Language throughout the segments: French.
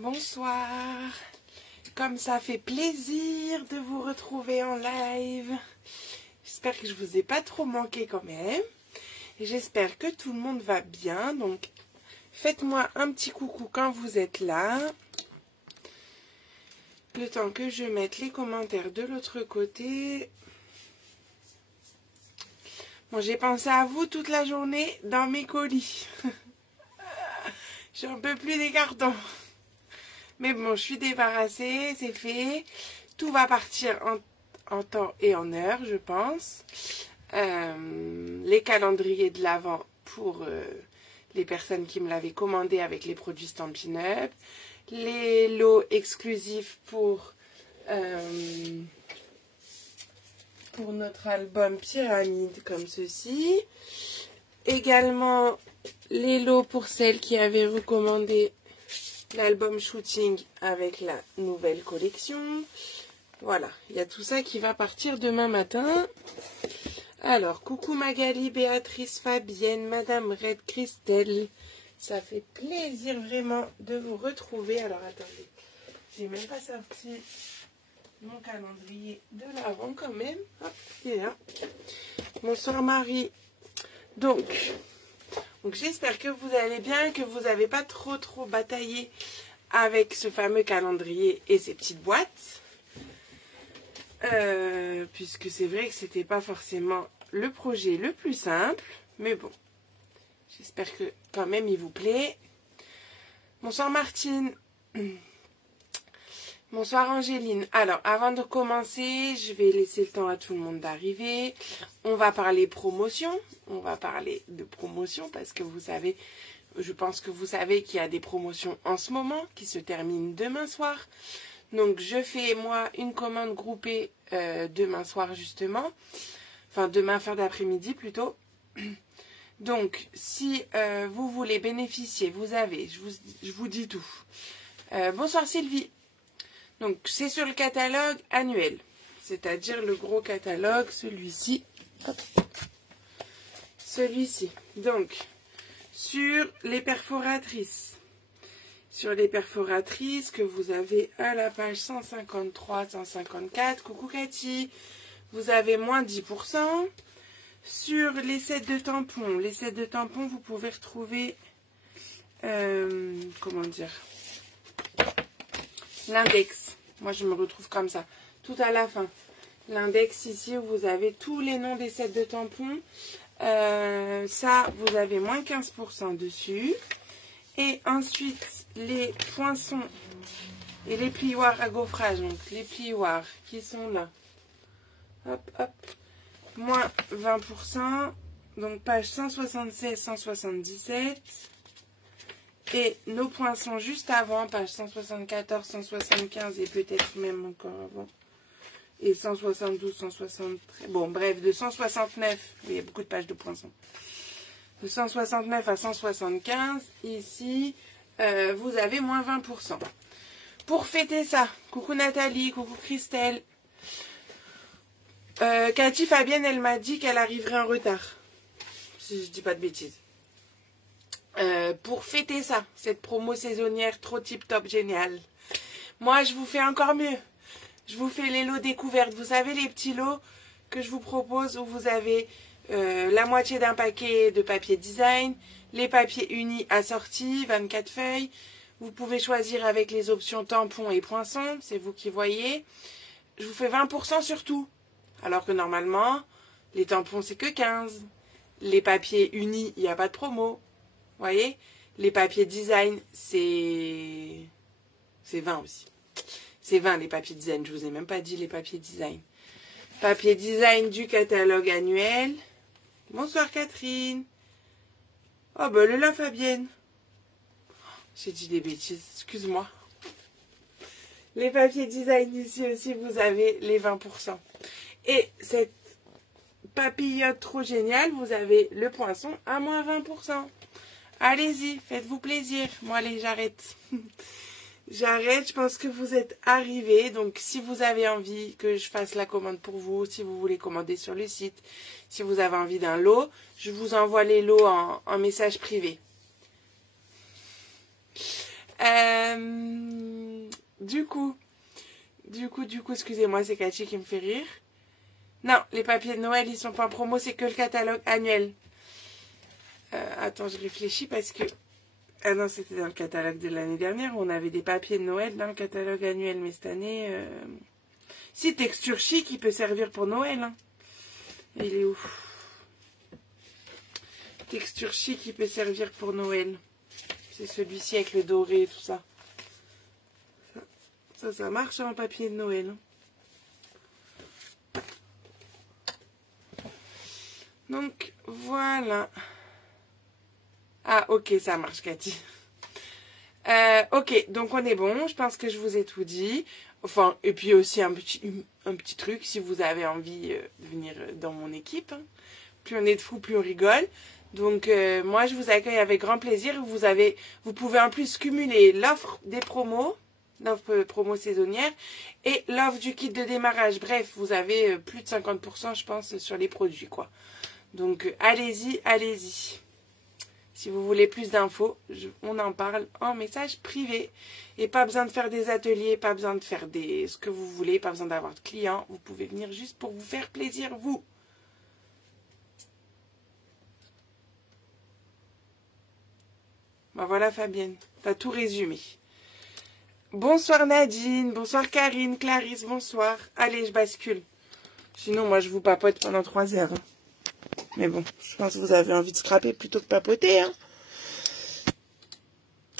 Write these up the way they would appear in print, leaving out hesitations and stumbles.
Bonsoir. Comme ça fait plaisir de vous retrouver en live. J'espère que je vous ai pas trop manqué quand même. Et j'espère que tout le monde va bien. Donc, faites-moi un petit coucou quand vous êtes là. Le temps que je mette les commentaires de l'autre côté. Bon, j'ai pensé à vous toute la journée dans mes colis. J'en peux plus des cartons. Mais bon, je suis débarrassée, c'est fait. Tout va partir en temps et en heure, je pense. Les calendriers de l'Avent pour les personnes qui me l'avaient commandé avec les produits Stampin' Up. Les lots exclusifs pour notre album Pyramide, comme ceci. Également, les lots pour celles qui avaient recommandé l'album Shooting avec la nouvelle collection. Voilà, il y a tout ça qui va partir demain matin. Alors, coucou Magali, Béatrice, Fabienne, Madame Red, Christelle. Ça fait plaisir vraiment de vous retrouver. Alors, attendez, j'ai même pas sorti mon calendrier de l'Avent quand même. Hop, il est là. Bonsoir Marie. Donc j'espère que vous allez bien, que vous n'avez pas trop bataillé avec ce fameux calendrier et ces petites boîtes. Puisque c'est vrai que c'était pas forcément le projet le plus simple. Mais bon, j'espère que quand même il vous plaît. Bonsoir Martine. Bonsoir Angéline. Alors, avant de commencer, je vais laisser le temps à tout le monde d'arriver. On va parler promotion. On va parler de promotion parce que vous savez, je pense que vous savez qu'il y a des promotions en ce moment qui se terminent demain soir. Donc, je fais, moi, une commande groupée demain soir, justement. Enfin, demain fin d'après-midi, plutôt. Donc, si vous voulez bénéficier, vous avez, je vous dis tout. Bonsoir Sylvie. Donc, c'est sur le catalogue annuel, c'est-à-dire le gros catalogue, celui-ci. Celui-ci. Donc, sur les perforatrices. Sur les perforatrices que vous avez à la page 153, 154. Coucou Cathy. Vous avez moins 10%. Sur les sets de tampons. Les sets de tampons, vous pouvez retrouver... comment dire ? L'index. Moi, je me retrouve comme ça. Tout à la fin. L'index ici, où vous avez tous les noms des sets de tampons. Ça, vous avez moins 15% dessus. Et ensuite, les poinçons et les plioirs à gaufrage. Donc, les plioirs qui sont là. Hop, hop. Moins 20%. Donc, page 176, 177. Et nos poinçons juste avant, page 174, 175 et peut-être même encore avant. Et 172, 173. Bon, bref, de 169, il y a beaucoup de pages de poinçons. De 169 à 175, ici, vous avez moins 20%. Pour fêter ça, coucou Nathalie, coucou Christelle. Cathy Fabienne, elle m'a dit qu'elle arriverait en retard. Si je dis pas de bêtises. Pour fêter ça, cette promo saisonnière trop tip top géniale. Moi, je vous fais encore mieux. Je vous fais les lots découvertes. Vous savez, les petits lots que je vous propose où vous avez la moitié d'un paquet de papier design, les papiers unis assortis, 24 feuilles. Vous pouvez choisir avec les options tampons et poinçons, c'est vous qui voyez. Je vous fais 20% sur tout. Alors que normalement, les tampons, c'est que 15. Les papiers unis, il n'y a pas de promo. Vous voyez, les papiers design, c'est 20 aussi. C'est 20 les papiers design. Je vous ai même pas dit les papiers design. Papier design du catalogue annuel. Bonsoir Catherine. Oh ben elle est là Fabienne. J'ai dit des bêtises, excuse-moi. Les papiers design ici aussi, vous avez les 20%. Et cette papillote trop géniale, vous avez le poinçon à moins 20%. Allez-y, faites-vous plaisir. Moi, allez, j'arrête. J'arrête, je pense que vous êtes arrivés. Donc, si vous avez envie que je fasse la commande pour vous, si vous voulez commander sur le site, si vous avez envie d'un lot, je vous envoie les lots en message privé. du coup, excusez-moi, c'est Cathy qui me fait rire. Non, les papiers de Noël, ils sont pas en promo, c'est que le catalogue annuel. Attends, je réfléchis parce que... Ah non, c'était dans le catalogue de l'année dernière. On avait des papiers de Noël dans le catalogue annuel. Mais cette année... Si, texture chic, il peut servir pour Noël. Hein. Il est où? Texture chic, il peut servir pour Noël. C'est celui-ci avec le doré et tout ça. Ça marche en papier de Noël. Donc, voilà. Ah, ok, ça marche, Cathy. Ok, donc on est bon. Je pense que je vous ai tout dit. Enfin, et puis aussi un petit truc, si vous avez envie de venir dans mon équipe. Hein. Plus on est de fous, plus on rigole. Donc, moi, je vous accueille avec grand plaisir. Vous pouvez en plus cumuler l'offre des promos, l'offre promo saisonnière, et l'offre du kit de démarrage. Bref, vous avez plus de 50%, je pense, sur les produits, quoi. Donc, allez-y, allez-y. Si vous voulez plus d'infos, on en parle en message privé. Et pas besoin de faire des ateliers, pas besoin de faire ce que vous voulez, pas besoin d'avoir de clients. Vous pouvez venir juste pour vous faire plaisir, vous. Ben voilà, Fabienne, t'as tout résumé. Bonsoir Nadine, bonsoir Karine, Clarisse, bonsoir. Allez, je bascule. Sinon, moi, je vous papote pendant 3 heures. Hein. Mais bon, je pense que vous avez envie de scraper plutôt que papoter. Hein.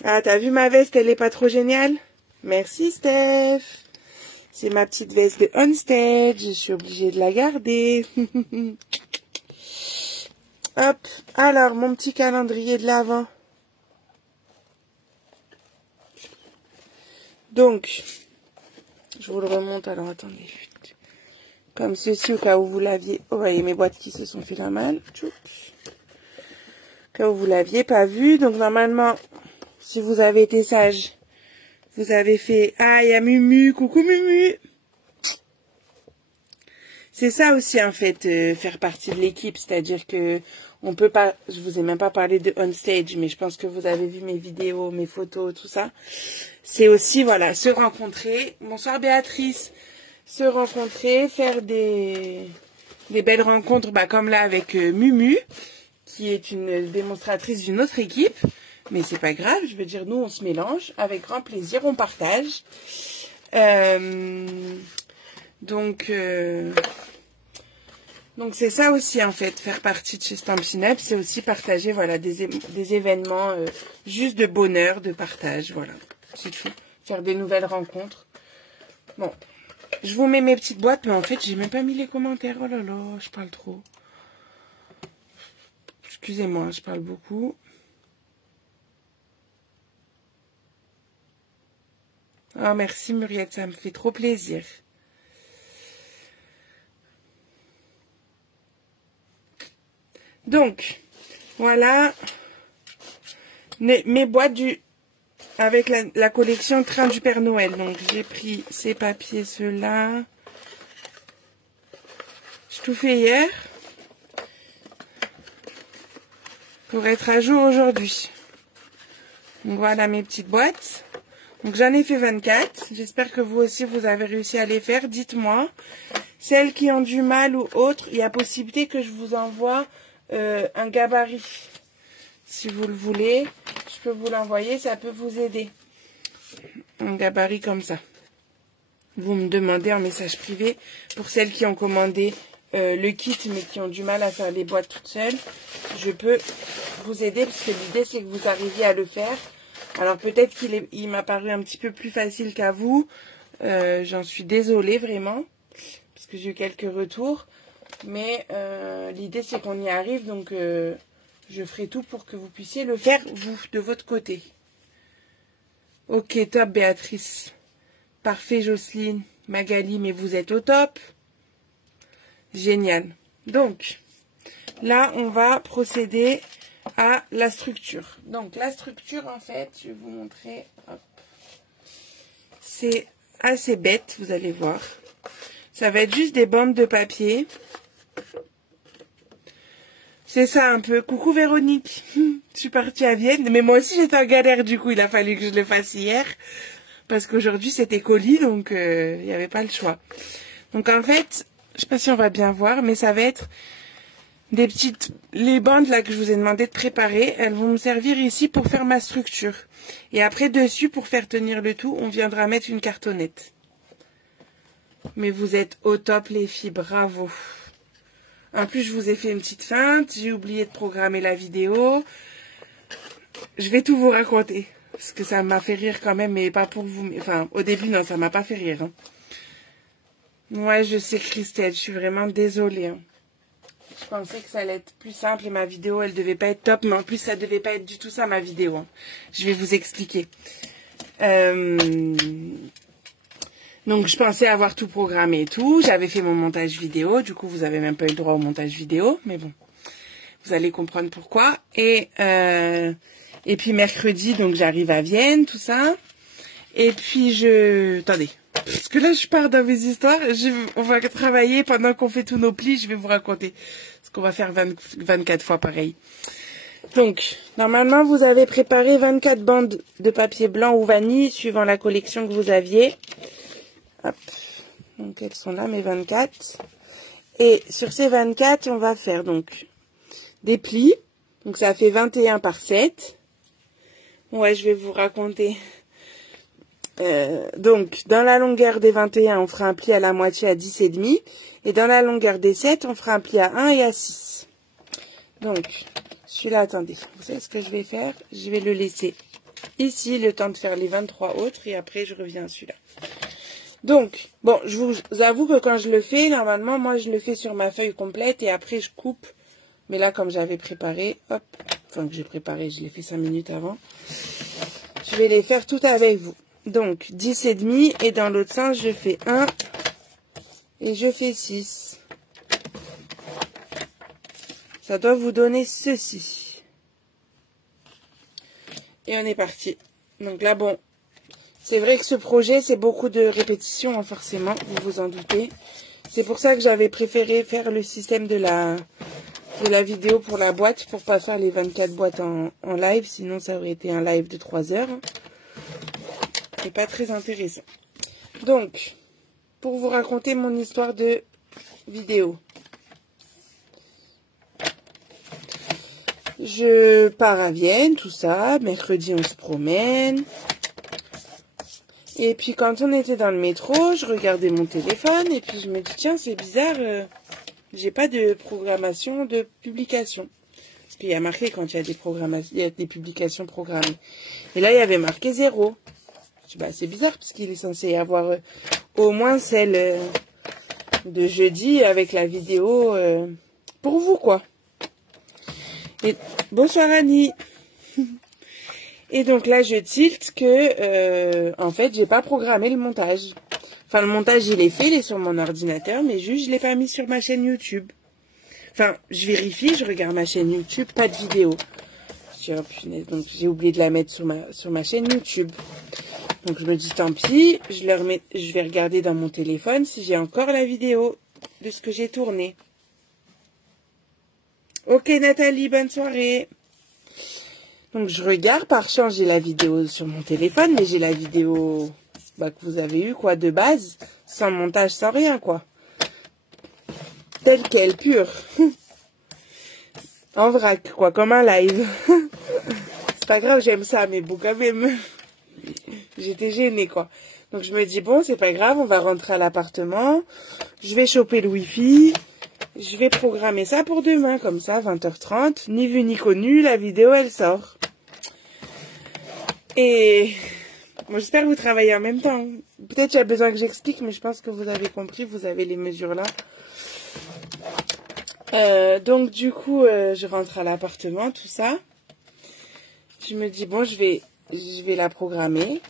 Ah, t'as vu ma veste, elle est pas trop géniale? Merci, Steph. C'est ma petite veste de On Stage. Je suis obligée de la garder. Hop. Alors, mon petit calendrier de l'Avent. Donc, je vous le remonte. Alors, attendez. Comme ceci, au cas où vous l'aviez... Oh, voyez mes boîtes qui se sont fait la malle. Au cas où vous l'aviez pas vu. Donc, normalement, si vous avez été sage, vous avez fait... Ah, il y a Mumu. Coucou, Mumu. C'est ça aussi, en fait, faire partie de l'équipe. C'est-à-dire que on peut pas... Je vous ai même pas parlé de On Stage, mais je pense que vous avez vu mes vidéos, mes photos, tout ça. C'est aussi, voilà, se rencontrer. Bonsoir, Béatrice. Se rencontrer, faire des belles rencontres, bah, comme là avec Mumu, qui est une démonstratrice d'une autre équipe. Mais c'est pas grave, je veux dire, nous, on se mélange. Avec grand plaisir, on partage. Donc c'est ça aussi, en fait, faire partie de chez Stampin' Up, c'est aussi partager, voilà, des événements juste de bonheur, de partage, voilà. C'est tout. Faire des nouvelles rencontres. Bon. Je vous mets mes petites boîtes, mais en fait, j'ai même pas mis les commentaires. Oh là là, je parle trop. Excusez-moi, je parle beaucoup. Oh, merci Muriette, ça me fait trop plaisir. Donc, voilà mes boîtes avec la collection Train du Père Noël. Donc, j'ai pris ces papiers, ceux-là. J'ai tout fait hier. Pour être à jour aujourd'hui. Donc, voilà mes petites boîtes. Donc, j'en ai fait 24. J'espère que vous aussi, vous avez réussi à les faire. Dites-moi. Celles qui ont du mal ou autres, il y a possibilité que je vous envoie un gabarit. Si vous le voulez, je peux vous l'envoyer, ça peut vous aider. Un gabarit comme ça. Vous me demandez en message privé pour celles qui ont commandé le kit mais qui ont du mal à faire les boîtes toutes seules. Je peux vous aider parce que l'idée c'est que vous arriviez à le faire. Alors peut-être qu'il m'a paru un petit peu plus facile qu'à vous. J'en suis désolée vraiment parce que j'ai eu quelques retours. Mais l'idée c'est qu'on y arrive donc... je ferai tout pour que vous puissiez le faire, vous, de votre côté. Ok, top, Béatrice. Parfait, Jocelyne. Magali, mais vous êtes au top. Génial. Donc, là, on va procéder à la structure. Donc, la structure, en fait, je vais vous montrer. C'est assez bête, vous allez voir. Ça va être juste des bandes de papier. C'est ça un peu. Coucou Véronique. Je suis partie à Vienne. Mais moi aussi j'étais en galère du coup. Il a fallu que je le fasse hier. parce qu'aujourd'hui c'était colis, donc il n'y avait pas le choix. Donc en fait, je sais pas si on va bien voir, mais ça va être des petites... Les bandes là que je vous ai demandé de préparer, elles vont me servir ici pour faire ma structure. Et après dessus, pour faire tenir le tout, on viendra mettre une cartonnette. Mais vous êtes au top les filles, bravo. En plus, je vous ai fait une petite feinte, j'ai oublié de programmer la vidéo. Je vais tout vous raconter, parce que ça m'a fait rire quand même, mais pas pour vous. Enfin, au début, non, ça m'a pas fait rire. Hein. Ouais, je sais Christelle, je suis vraiment désolée. Hein. Je pensais que ça allait être plus simple et ma vidéo, elle devait pas être top, mais en plus, ça devait pas être du tout ça, ma vidéo. Hein. Je vais vous expliquer. Donc, je pensais avoir tout programmé et tout. J'avais fait mon montage vidéo. Du coup, vous avez même pas eu le droit au montage vidéo. Mais bon, vous allez comprendre pourquoi. Et puis, mercredi, donc, j'arrive à Vienne, tout ça. Et puis, Attendez. Parce que là, je pars dans mes histoires. On va travailler pendant qu'on fait tous nos plis. Je vais vous raconter. Parce qu'on va faire 24 fois pareil. Donc, normalement, vous avez préparé 24 bandes de papier blanc ou vanille, suivant la collection que vous aviez. Hop. Donc, elles sont là, mes 24. Et sur ces 24, on va faire donc des plis. Donc, ça fait 21 par 7. Ouais, je vais vous raconter. Donc, dans la longueur des 21, on fera un pli à la moitié à 10,5. Et dans la longueur des 7, on fera un pli à 1 et à 6. Donc, celui-là, attendez. Vous savez ce que je vais faire? Je vais le laisser ici, le temps de faire les 23 autres. Et après, je reviens à celui-là. Donc, bon, je vous avoue que quand je le fais, normalement, moi, je le fais sur ma feuille complète. Et après, je coupe. Mais là, comme j'avais préparé, hop. Enfin, que j'ai préparé, je l'ai fait 5 minutes avant. Je vais les faire tout avec vous. Donc, 10,5 et dans l'autre sens, je fais 1 et je fais 6. Ça doit vous donner ceci. Et on est parti. Donc là, bon, c'est vrai que ce projet, c'est beaucoup de répétitions, hein, forcément, vous vous en doutez. C'est pour ça que j'avais préféré faire le système de la vidéo pour la boîte, pour pas faire les 24 boîtes en live, sinon ça aurait été un live de 3 heures. Hein. C'est pas très intéressant. Donc, pour vous raconter mon histoire de vidéo. Je pars à Vienne, tout ça. Mercredi, on se promène. Et puis, quand on était dans le métro, je regardais mon téléphone. Et puis, je me dis, tiens, c'est bizarre. J'ai pas de programmation de publication. Parce qu'il y a marqué quand il y a des publications programmées. Et là, il y avait marqué 0. Bah, c'est bizarre parce qu'il est censé y avoir au moins celle de jeudi avec la vidéo pour vous, quoi. Et bonsoir Annie. Et donc là, je tilte que, en fait, j'ai pas programmé le montage. Enfin, le montage, il est fait, il est sur mon ordinateur, mais juste, je l'ai pas mis sur ma chaîne YouTube. Enfin, je vérifie, je regarde ma chaîne YouTube, pas de vidéo. Oh, punaise, donc j'ai oublié de la mettre sur ma chaîne YouTube. Donc je me dis tant pis, je vais regarder dans mon téléphone si j'ai encore la vidéo de ce que j'ai tourné. Ok Nathalie, bonne soirée. Donc je regarde, par chance j'ai la vidéo sur mon téléphone, mais j'ai la vidéo que vous avez eue, quoi, de base, sans montage, sans rien, quoi. Telle qu'elle, pure. En vrac, quoi, comme un live. C'est pas grave, j'aime ça, mais bon, quand même. J'étais gênée, quoi. Donc, je me dis, bon, c'est pas grave, on va rentrer à l'appartement. Je vais choper le wifi. Je vais programmer ça pour demain, comme ça, 20h30. Ni vu ni connu, la vidéo, elle sort. Et bon, j'espère que vous travaillez en même temps. Peut-être j'ai besoin que j'explique, mais je pense que vous avez compris, vous avez les mesures là. Donc, du coup, je rentre à l'appartement, tout ça. Je me dis, bon, je vais la programmer.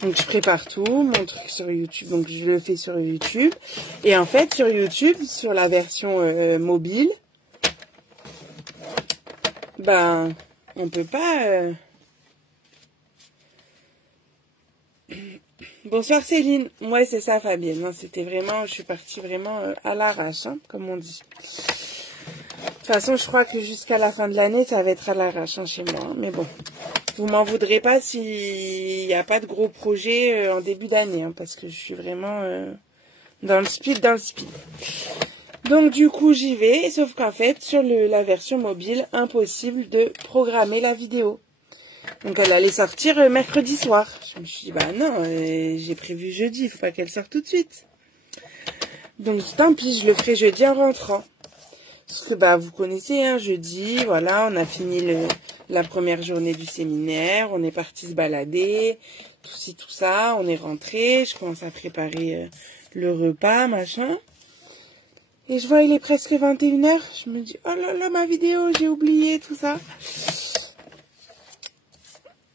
Donc, je prépare tout, mon truc sur YouTube. Donc, je le fais sur YouTube. Et en fait, sur YouTube, sur la version mobile, ben, on peut pas... Bonsoir Céline. Ouais, c'est ça Fabienne. Non, c'était vraiment... Je suis partie vraiment à l'arrache, hein, comme on dit. De toute façon, je crois que jusqu'à la fin de l'année, ça va être à l'arrache, hein, chez moi. Hein, mais bon, Vous m'en voudrez pas s'il n'y a pas de gros projet en début d'année, hein, parce que je suis vraiment dans le speed. Donc du coup j'y vais, sauf qu'en fait sur la version mobile, impossible de programmer la vidéo. Donc elle allait sortir mercredi soir. Je me suis dit bah non, j'ai prévu jeudi, il faut pas qu'elle sorte tout de suite. Donc tant pis, je le ferai jeudi en rentrant. Parce que bah vous connaissez, hein, jeudi, voilà, on a fini la première journée du séminaire, on est parti se balader, tout ci, tout ça, on est rentré, je commence à préparer le repas, machin. Et je vois, il est presque 21h. Je me dis, oh là là, ma vidéo, j'ai oublié tout ça.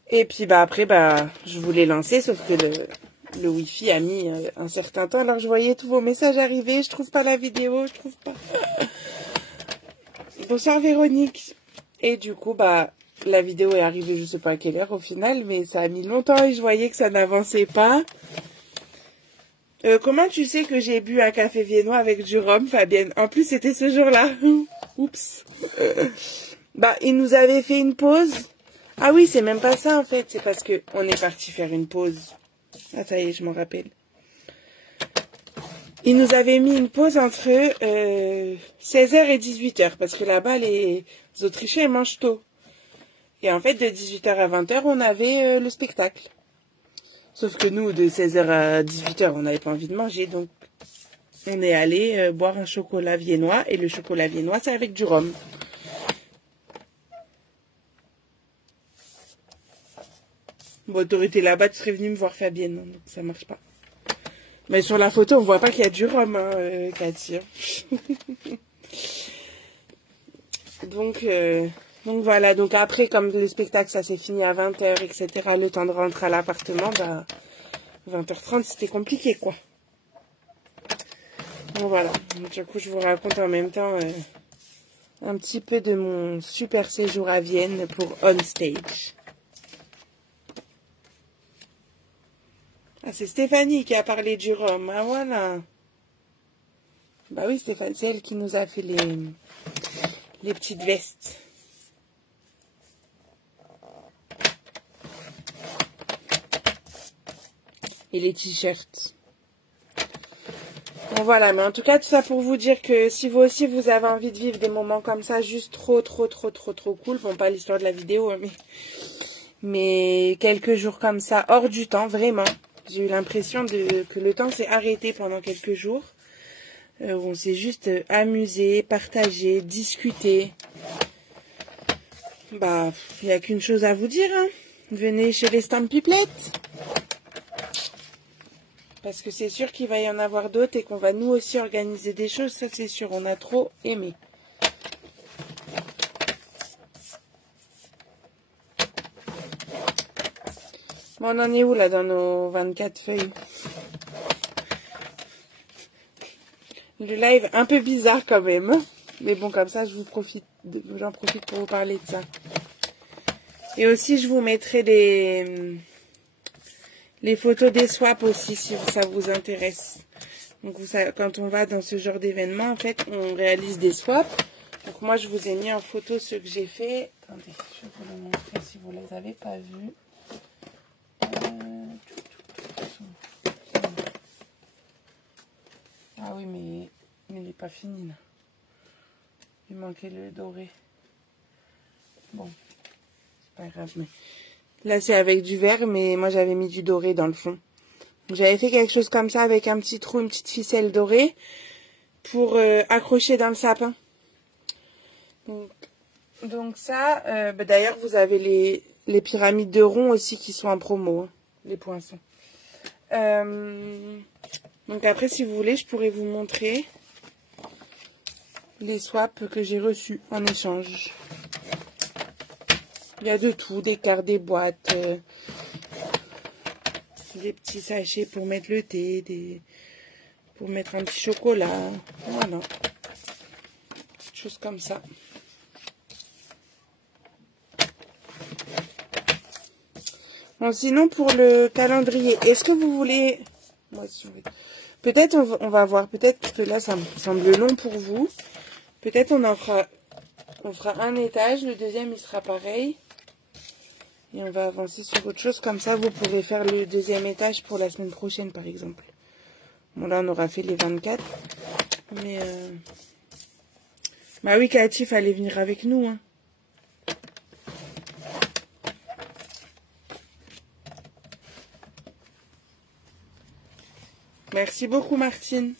Et puis, bah, après, bah, je voulais lancer, sauf que le Wi-Fi a mis un certain temps. Alors, je voyais tous vos messages arriver. Je trouve pas la vidéo, je trouve pas. Bonsoir, Véronique. Et du coup, bah, la vidéo est arrivée, je sais pas à quelle heure au final, mais ça a mis longtemps et je voyais que ça n'avançait pas. Comment tu sais que j'ai bu un café viennois avec du rhum, Fabienne? En plus, c'était ce jour-là. Oups. Bah, il nous avait fait une pause. Ah oui, c'est même pas ça, en fait. C'est parce que on est parti faire une pause. Ah, ça y est, je m'en rappelle. Il nous avait mis une pause entre 16h et 18h. Parce que là-bas, les Autrichiens, ils mangent tôt. Et en fait, de 18h à 20h, on avait le spectacle. Sauf que nous, de 16h à 18h, on n'avait pas envie de manger, donc on est allé boire un chocolat viennois, et le chocolat viennois, c'est avec du rhum. Bon, t'aurais été là-bas, tu serais venu me voir, Fabienne, donc ça marche pas. Mais sur la photo, on voit pas qu'il y a du rhum, hein, Cathy. Donc voilà, donc après, comme le spectacle, ça s'est fini à 20h, etc., le temps de rentrer à l'appartement, bah, 20h30, c'était compliqué, quoi. Bon, voilà. Donc, du coup, je vous raconte en même temps un petit peu de mon super séjour à Vienne pour On Stage. Ah, c'est Stéphanie qui a parlé du rhum. Ah, voilà. Bah oui, Stéphanie, c'est elle qui nous a fait les petites vestes. Et les t-shirts. Bon, voilà, mais en tout cas, tout ça pour vous dire que si vous aussi, vous avez envie de vivre des moments comme ça, juste trop cool, bon, pas l'histoire de la vidéo, mais quelques jours comme ça, hors du temps, vraiment. J'ai eu l'impression que le temps s'est arrêté pendant quelques jours. On s'est juste amusé, partagé, discuté. Bah, il n'y a qu'une chose à vous dire, hein. Venez chez les Stampiplettes. Parce que c'est sûr qu'il va y en avoir d'autres et qu'on va nous aussi organiser des choses, ça c'est sûr, on a trop aimé. Bon, on en est où là dans nos 24 feuilles? Le live un peu bizarre quand même. Mais bon, comme ça, j'en profite pour vous parler de ça. Et aussi, je vous mettrai les photos des swaps aussi, si ça vous intéresse. Donc, quand on va dans ce genre d'événement, en fait, on réalise des swaps. Donc, moi, je vous ai mis en photo ceux que j'ai fait. Attendez, je vais vous les montrer si vous ne les avez pas vus. Ah oui, mais il n'est pas fini, là. Il manquait le doré. Bon, c'est pas grave, mais... Là, c'est avec du vert, mais moi, j'avais mis du doré dans le fond. J'avais fait quelque chose comme ça avec un petit trou, une petite ficelle dorée pour accrocher dans le sapin. Donc ça, bah, d'ailleurs, vous avez les pyramides de rond aussi qui sont en promo, hein, les poinçons. Donc après, si vous voulez, je pourrais vous montrer les swaps que j'ai reçus en échange. Il y a de tout, des cartes, des boîtes, des petits sachets pour mettre le thé, pour mettre un petit chocolat, voilà, petites choses comme ça. Bon, sinon pour le calendrier, est-ce que vous voulez... Peut-être on va voir, peut-être que là ça me semble long pour vous. Peut-être on fera un étage, le deuxième il sera pareil. Et on va avancer sur autre chose. Comme ça, vous pourrez faire le deuxième étage pour la semaine prochaine, par exemple. Bon, là, on aura fait les 24. Mais, bah oui, Cathy, fallait venir avec nous, hein. Merci beaucoup, Martine.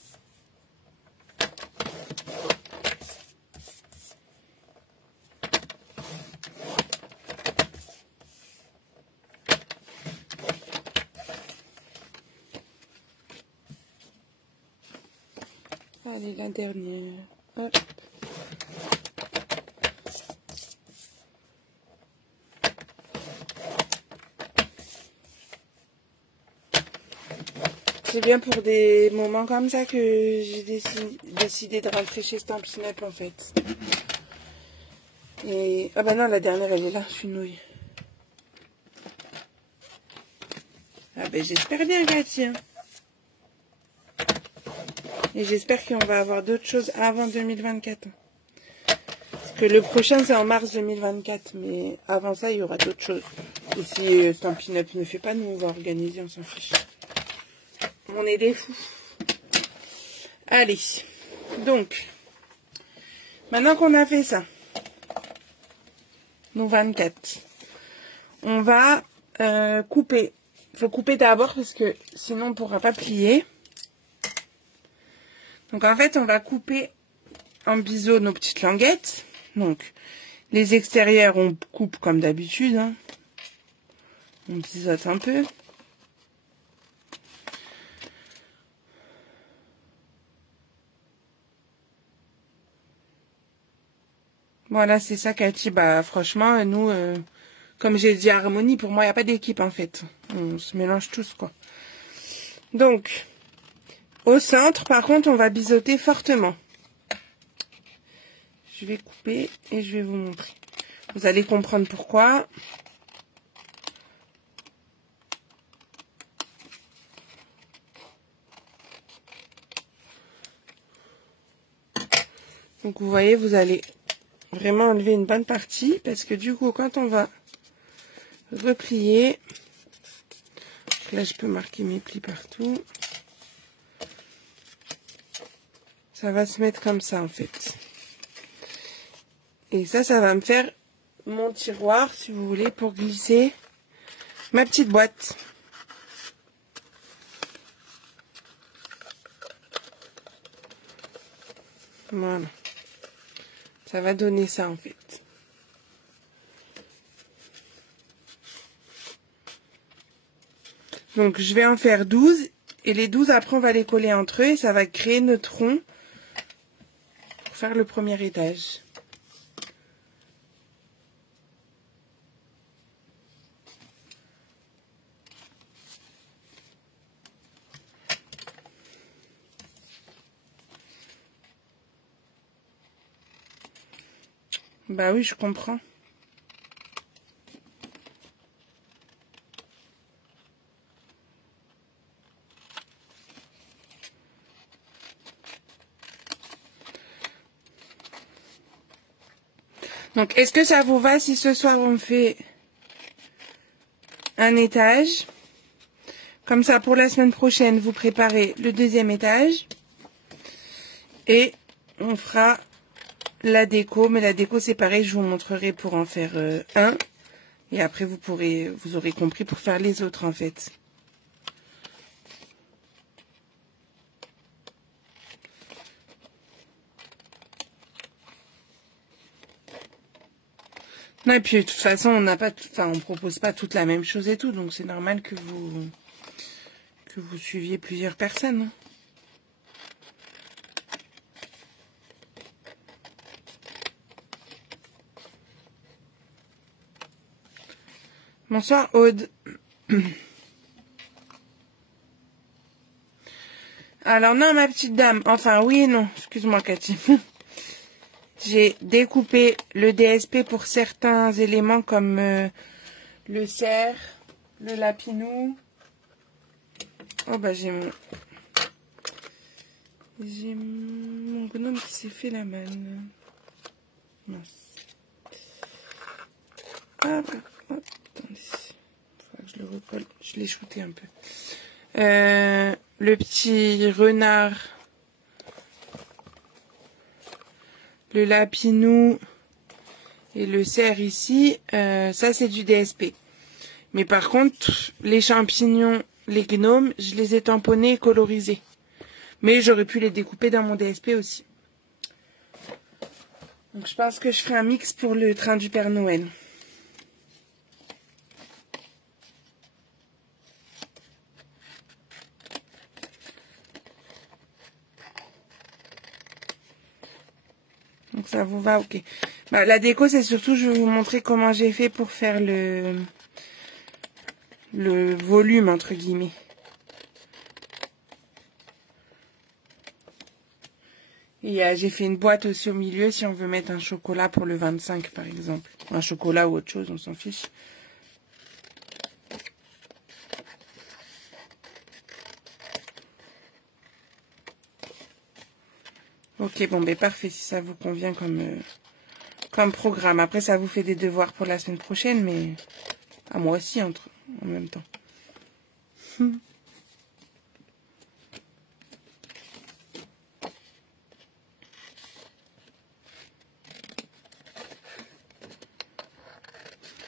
Allez, la dernière. Hop. C'est bien pour des moments comme ça que j'ai décidé de rentrer chez Stampin' Up, en fait. Et... ah bah non, la dernière, elle est là, je suis nouille. Ah ben j'espère bien, Cathy. Et j'espère qu'on va avoir d'autres choses avant 2024. Parce que le prochain, c'est en mars 2024. Mais avant ça, il y aura d'autres choses. Et si Stampin' Up ne fait pas, nous, on va organiser, on s'en fiche. On est des fous. Allez. Donc, maintenant qu'on a fait ça, nos 24, on va couper. Il faut couper d'abord parce que sinon on ne pourra pas plier. Donc en fait, on va couper en biseau nos petites languettes. Donc, les extérieurs, on coupe comme d'habitude, hein. On biseaute un peu. Voilà, c'est ça, Cathy. Bah, franchement, nous, comme j'ai dit Harmonie, pour moi, il n'y a pas d'équipe, en fait. On se mélange tous, quoi. Donc, au centre, par contre, on va biseauter fortement. Je vais couper et je vais vous montrer. Vous allez comprendre pourquoi. Donc, vous voyez, vous allez vraiment enlever une bonne partie parce que du coup, quand on va replier, là, je peux marquer mes plis partout. Ça va se mettre comme ça, en fait. Et ça va me faire mon tiroir, si vous voulez, pour glisser ma petite boîte. Voilà. Ça va donner ça, en fait. Donc, je vais en faire 12. Et les 12, après, on va les coller entre eux. Et ça va créer notre rond pour faire le premier étage. Bah oui, je comprends. Donc, est-ce que ça vous va si ce soir on fait un étage? Comme ça, pour la semaine prochaine, vous préparez le deuxième étage. Et on fera la déco. Mais la déco, c'est pareil, je vous montrerai pour en faire un. Et après, vous aurez compris pour faire les autres, en fait. Non, et puis de toute façon, on propose pas toute la même chose et tout, donc c'est normal que vous suiviez plusieurs personnes. Bonsoir Aude. Alors non, ma petite dame, enfin oui et non, excuse-moi Cathy. J'ai découpé le DSP pour certains éléments comme le cerf, le lapinou. Oh bah j'ai mon gnome qui s'est fait la manne. Mince. Ah bah, hop. Attendez. Faudra que je le recolle. Je l'ai shooté un peu. Le petit renard. Le lapinou. Et le cerf ici. Ça, c'est du DSP. Mais par contre, les champignons, les gnomes, je les ai tamponnés et colorisés. Mais j'aurais pu les découper dans mon DSP aussi. Donc je pense que je ferai un mix pour le train du Père Noël. Donc ça vous va, ok. Bah, la déco, c'est surtout, je vais vous montrer comment j'ai fait pour faire le volume, entre guillemets. Et j'ai fait une boîte aussi au milieu si on veut mettre un chocolat pour le 25 par exemple. Un chocolat ou autre chose, on s'en fiche. Ok, bon, ben parfait si ça vous convient comme programme. Après, ça vous fait des devoirs pour la semaine prochaine, mais à moi aussi en même temps.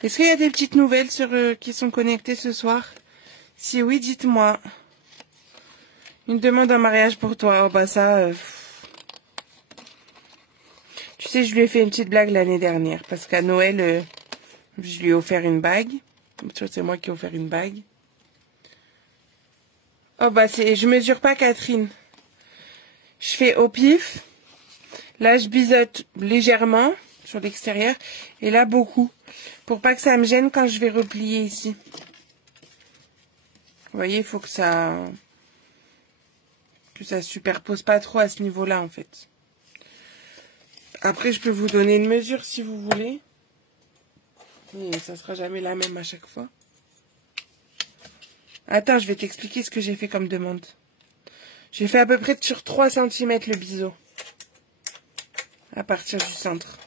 Est-ce qu'il y a des petites nouvelles qui sont connectées ce soir? Si oui, dites-moi. Une demande en mariage pour toi. Oh, bah ça... Tu sais, je lui ai fait une petite blague l'année dernière. Parce qu'à Noël, je lui ai offert une bague. C'est moi qui ai offert une bague. Oh, bah je mesure pas, Catherine. Je fais au pif. Là, je biseaute légèrement sur l'extérieur. Et là, beaucoup. Pour pas que ça me gêne quand je vais replier ici. Vous voyez, il faut que ça superpose pas trop à ce niveau-là, en fait. Après, je peux vous donner une mesure si vous voulez. Mais ça sera jamais la même à chaque fois. Attends, je vais t'expliquer ce que j'ai fait comme demande. J'ai fait à peu près sur 3 cm le biseau. À partir du centre.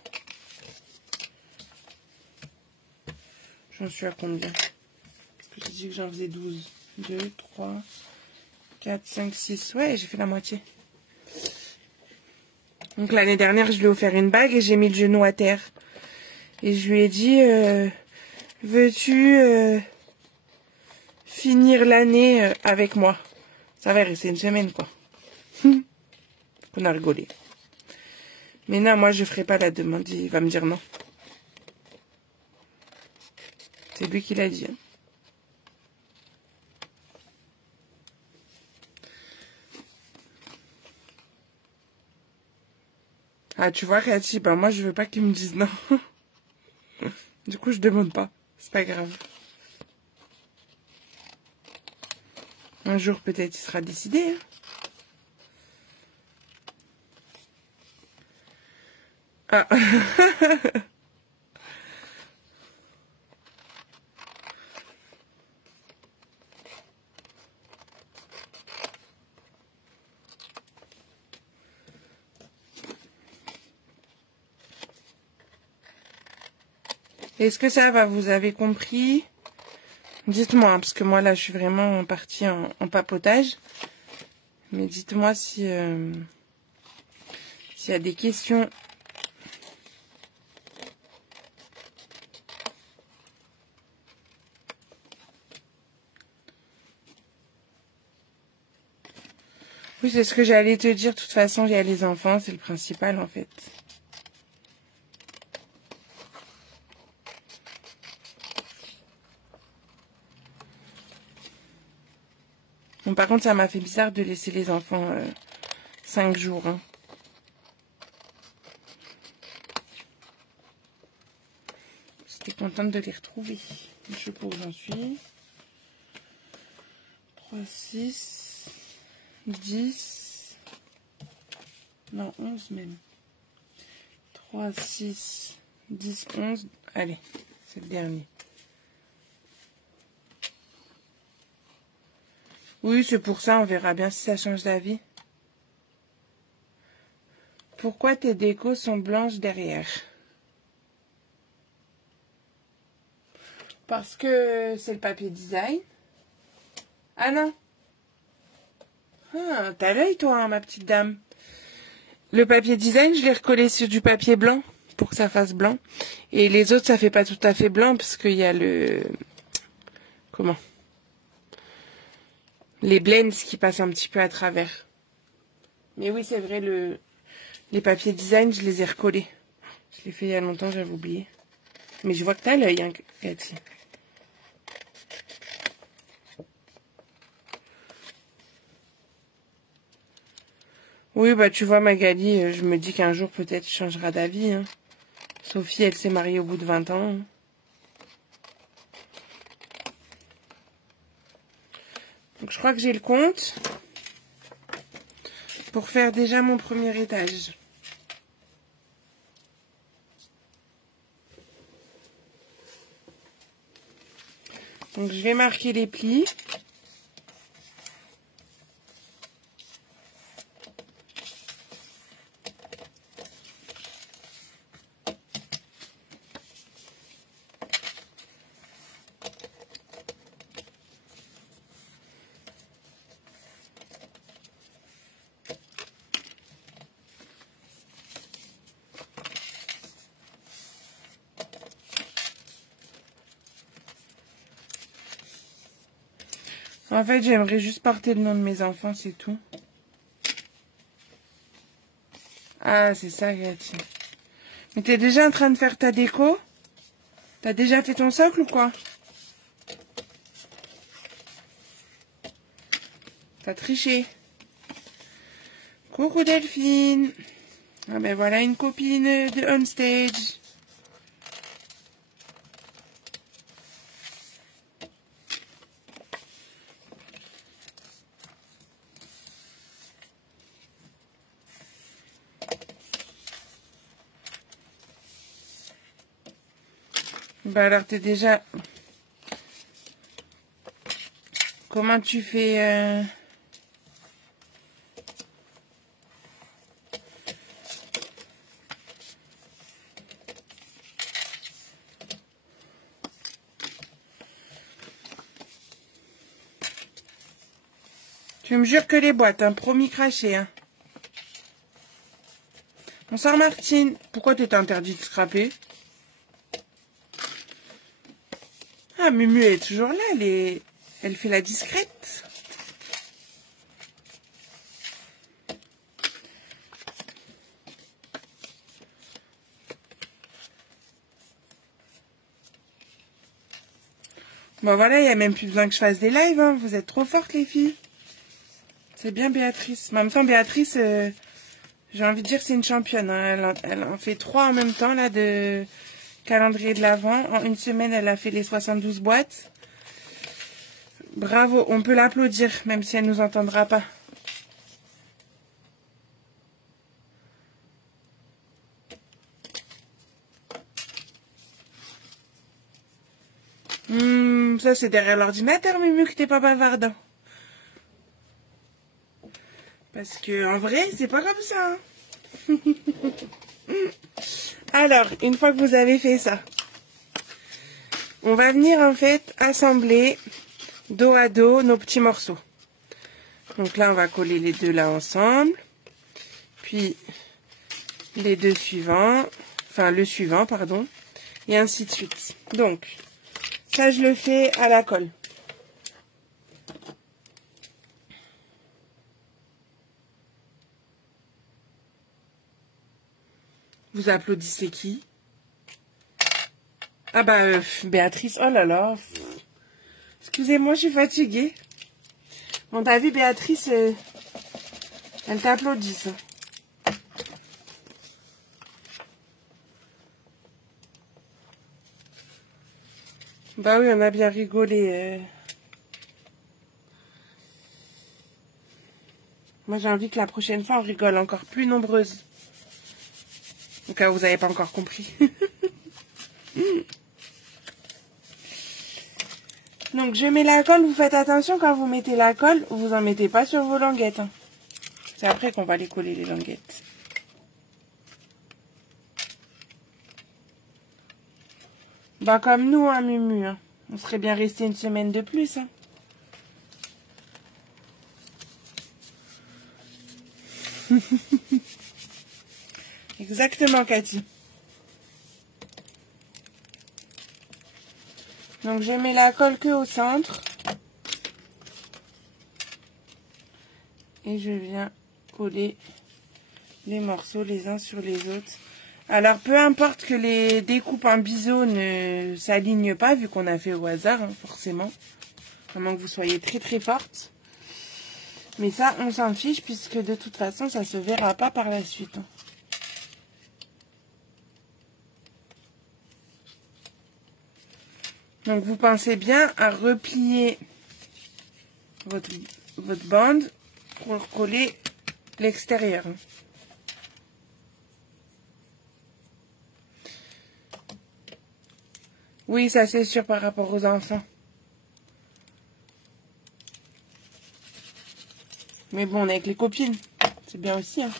J'en suis à combien? J'ai dit que j'en faisais 12. 2, 3, 4, 5, 6. Ouais, j'ai fait la moitié. Donc l'année dernière, je lui ai offert une bague et j'ai mis le genou à terre. Et je lui ai dit, veux-tu finir l'année avec moi? Ça va rester une semaine, quoi. On a rigolé. Mais non, moi, je ferai pas la demande. Il va me dire non. C'est lui qui l'a dit. Hein. Ah, tu vois, Cathy, ben moi, je veux pas qu'il me dise non. Du coup, je demande pas. C'est pas grave. Un jour, peut-être, il sera décidé. Hein. Ah. Est-ce que ça va? Vous avez compris? Dites-moi, parce que moi, là, je suis vraiment partie en papotage. Mais dites-moi si s'il y a des questions. Oui, c'est ce que j'allais te dire. De toute façon, il y a les enfants, c'est le principal, en fait. Bon, par contre, ça m'a fait bizarre de laisser les enfants 5 jours. Hein. J'étais contente de les retrouver. Je sais pas où j'en suis. 3, 6, 10. Non, 11 même. 3, 6, 10, 11. Allez, c'est le dernier. Oui, c'est pour ça, on verra bien si ça change d'avis. Pourquoi tes décos sont blanches derrière? Parce que c'est le papier design. Ah non. Ah, t'as l'œil toi, hein, ma petite dame. Le papier design, je l'ai recollé sur du papier blanc pour que ça fasse blanc. Et les autres, ça fait pas tout à fait blanc parce qu'il y a le... Comment? Les blends qui passent un petit peu à travers. Mais oui, c'est vrai, les papiers design, je les ai recollés. Je l'ai fait il y a longtemps, j'avais oublié. Mais je vois que t'as l'œil, hein, Cathy. Oui, bah tu vois, Magali, je me dis qu'un jour, peut-être, tu changeras d'avis. Hein. Sophie, elle s'est mariée au bout de 20 ans. Hein. Donc, je crois que j'ai le compte pour faire déjà mon premier étage. Donc, je vais marquer les plis. En fait, j'aimerais juste porter le nom de mes enfants, c'est tout. Ah, c'est ça, Cathy. Mais t'es déjà en train de faire ta déco? T'as déjà fait ton socle ou quoi? T'as triché. Coucou Delphine. Ah ben voilà une copine de On Stage. Bah alors t'es déjà... Comment tu fais Tu me jures que les boîtes, hein, promis craché, hein. Bonsoir Martine. Pourquoi t'es interdit de scraper? Ah, Mumu est toujours là, elle fait la discrète. Bon voilà, il n'y a même plus besoin que je fasse des lives, hein. Vous êtes trop fortes les filles. C'est bien Béatrice. Mais en même temps, Béatrice, j'ai envie de dire c'est une championne. Hein. Elle en fait 3 en même temps, là, de calendrier de l'Avent. En une semaine, elle a fait les 72 boîtes. Bravo, on peut l'applaudir, même si elle nous entendra pas. Ça c'est derrière l'ordinateur, Mumu, que t'es pas bavardant. Parce que en vrai, c'est pas comme ça. Hein. Alors, une fois que vous avez fait ça, on va venir en fait assembler dos à dos nos petits morceaux. Donc là, on va coller les deux là ensemble. Puis les deux suivants, enfin le suivant, pardon. Et ainsi de suite. Donc, ça je le fais à la colle. Vous applaudissez qui? Ah bah, Béatrice, oh là là. Excusez-moi, je suis fatiguée. Bon, t'as vu, Béatrice, elle t'applaudit, ça. Bah oui, on a bien rigolé. Moi, j'ai envie que la prochaine fois, on rigole encore plus nombreuses. Au cas où vous n'avez pas encore compris. Donc, je mets la colle. Vous faites attention quand vous mettez la colle. Vous en mettez pas sur vos languettes. Hein. C'est après qu'on va les coller, les languettes. Bah, comme nous, hein, Mumu. Hein. On serait bien resté une semaine de plus. Hein. Exactement, Cathy. Donc, je mets la colle que au centre. Et je viens coller les morceaux les uns sur les autres. Alors, peu importe que les découpes en biseau ne s'alignent pas, vu qu'on a fait au hasard, hein, forcément. À moins que vous soyez très très forte. Mais ça, on s'en fiche, puisque de toute façon, ça se verra pas par la suite. Hein. Donc, vous pensez bien à replier votre bande pour coller l'extérieur. Oui, ça c'est sûr par rapport aux enfants. Mais bon, on est avec les copines. C'est bien aussi. Hein.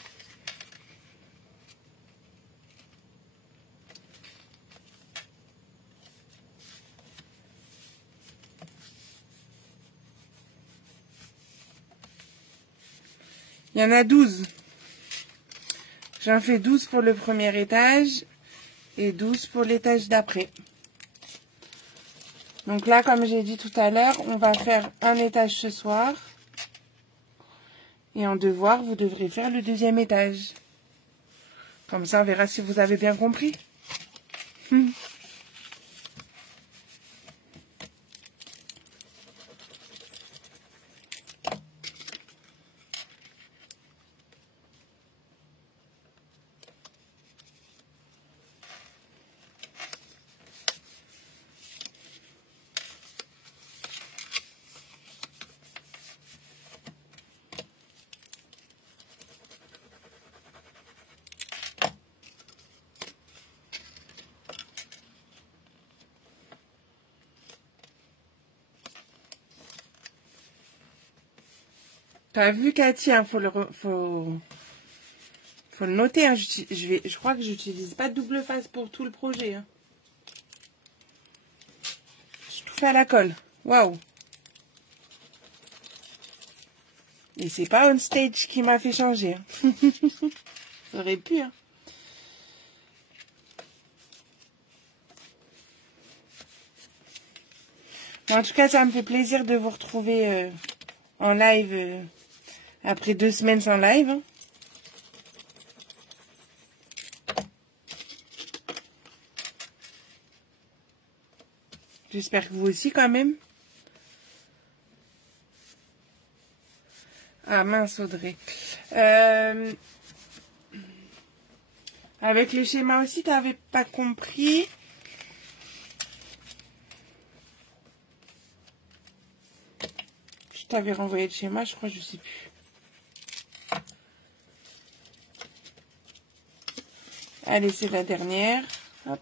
Il y en a 12. J'en fais 12 pour le premier étage et 12 pour l'étage d'après. Donc là, comme j'ai dit tout à l'heure, on va faire un étage ce soir. Et en devoir, vous devrez faire le deuxième étage. Comme ça, on verra si vous avez bien compris. T'as vu, Cathy, hein, faut le noter. Hein, je crois que j'utilise pas de double face pour tout le projet. Hein. J'ai tout fait à la colle. Waouh. Et c'est pas On Stage qui m'a fait changer. Hein. Ça aurait pu. Hein. En tout cas, ça me fait plaisir de vous retrouver en live après 2 semaines sans live. Hein. J'espère que vous aussi quand même. Ah mince, Audrey. Avec le schéma aussi, t'avais pas compris. Je t'avais renvoyé le schéma, je crois, je sais plus. Allez, c'est la dernière. Hop.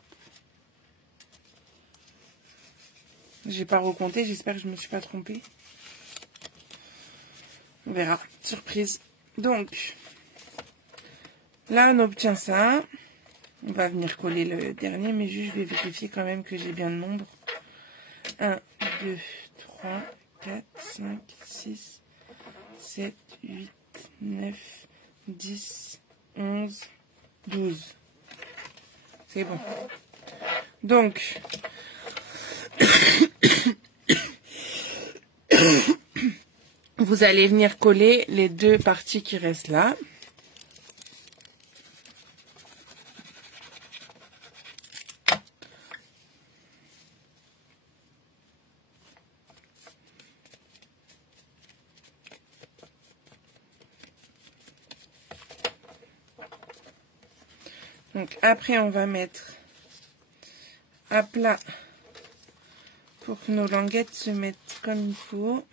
J'ai pas recompté, j'espère que je me suis pas trompée. On verra. Surprise. Donc, là, on obtient ça. On va venir coller le dernier, mais juste, je vais vérifier quand même que j'ai bien le nombre. 1, 2, 3, 4, 5, 6, 7, 8, 9, 10, 11, 12. C'est bon. Donc, vous allez venir coller les 2 parties qui restent là. Donc après, on va mettre à plat pour que nos languettes se mettent comme il faut.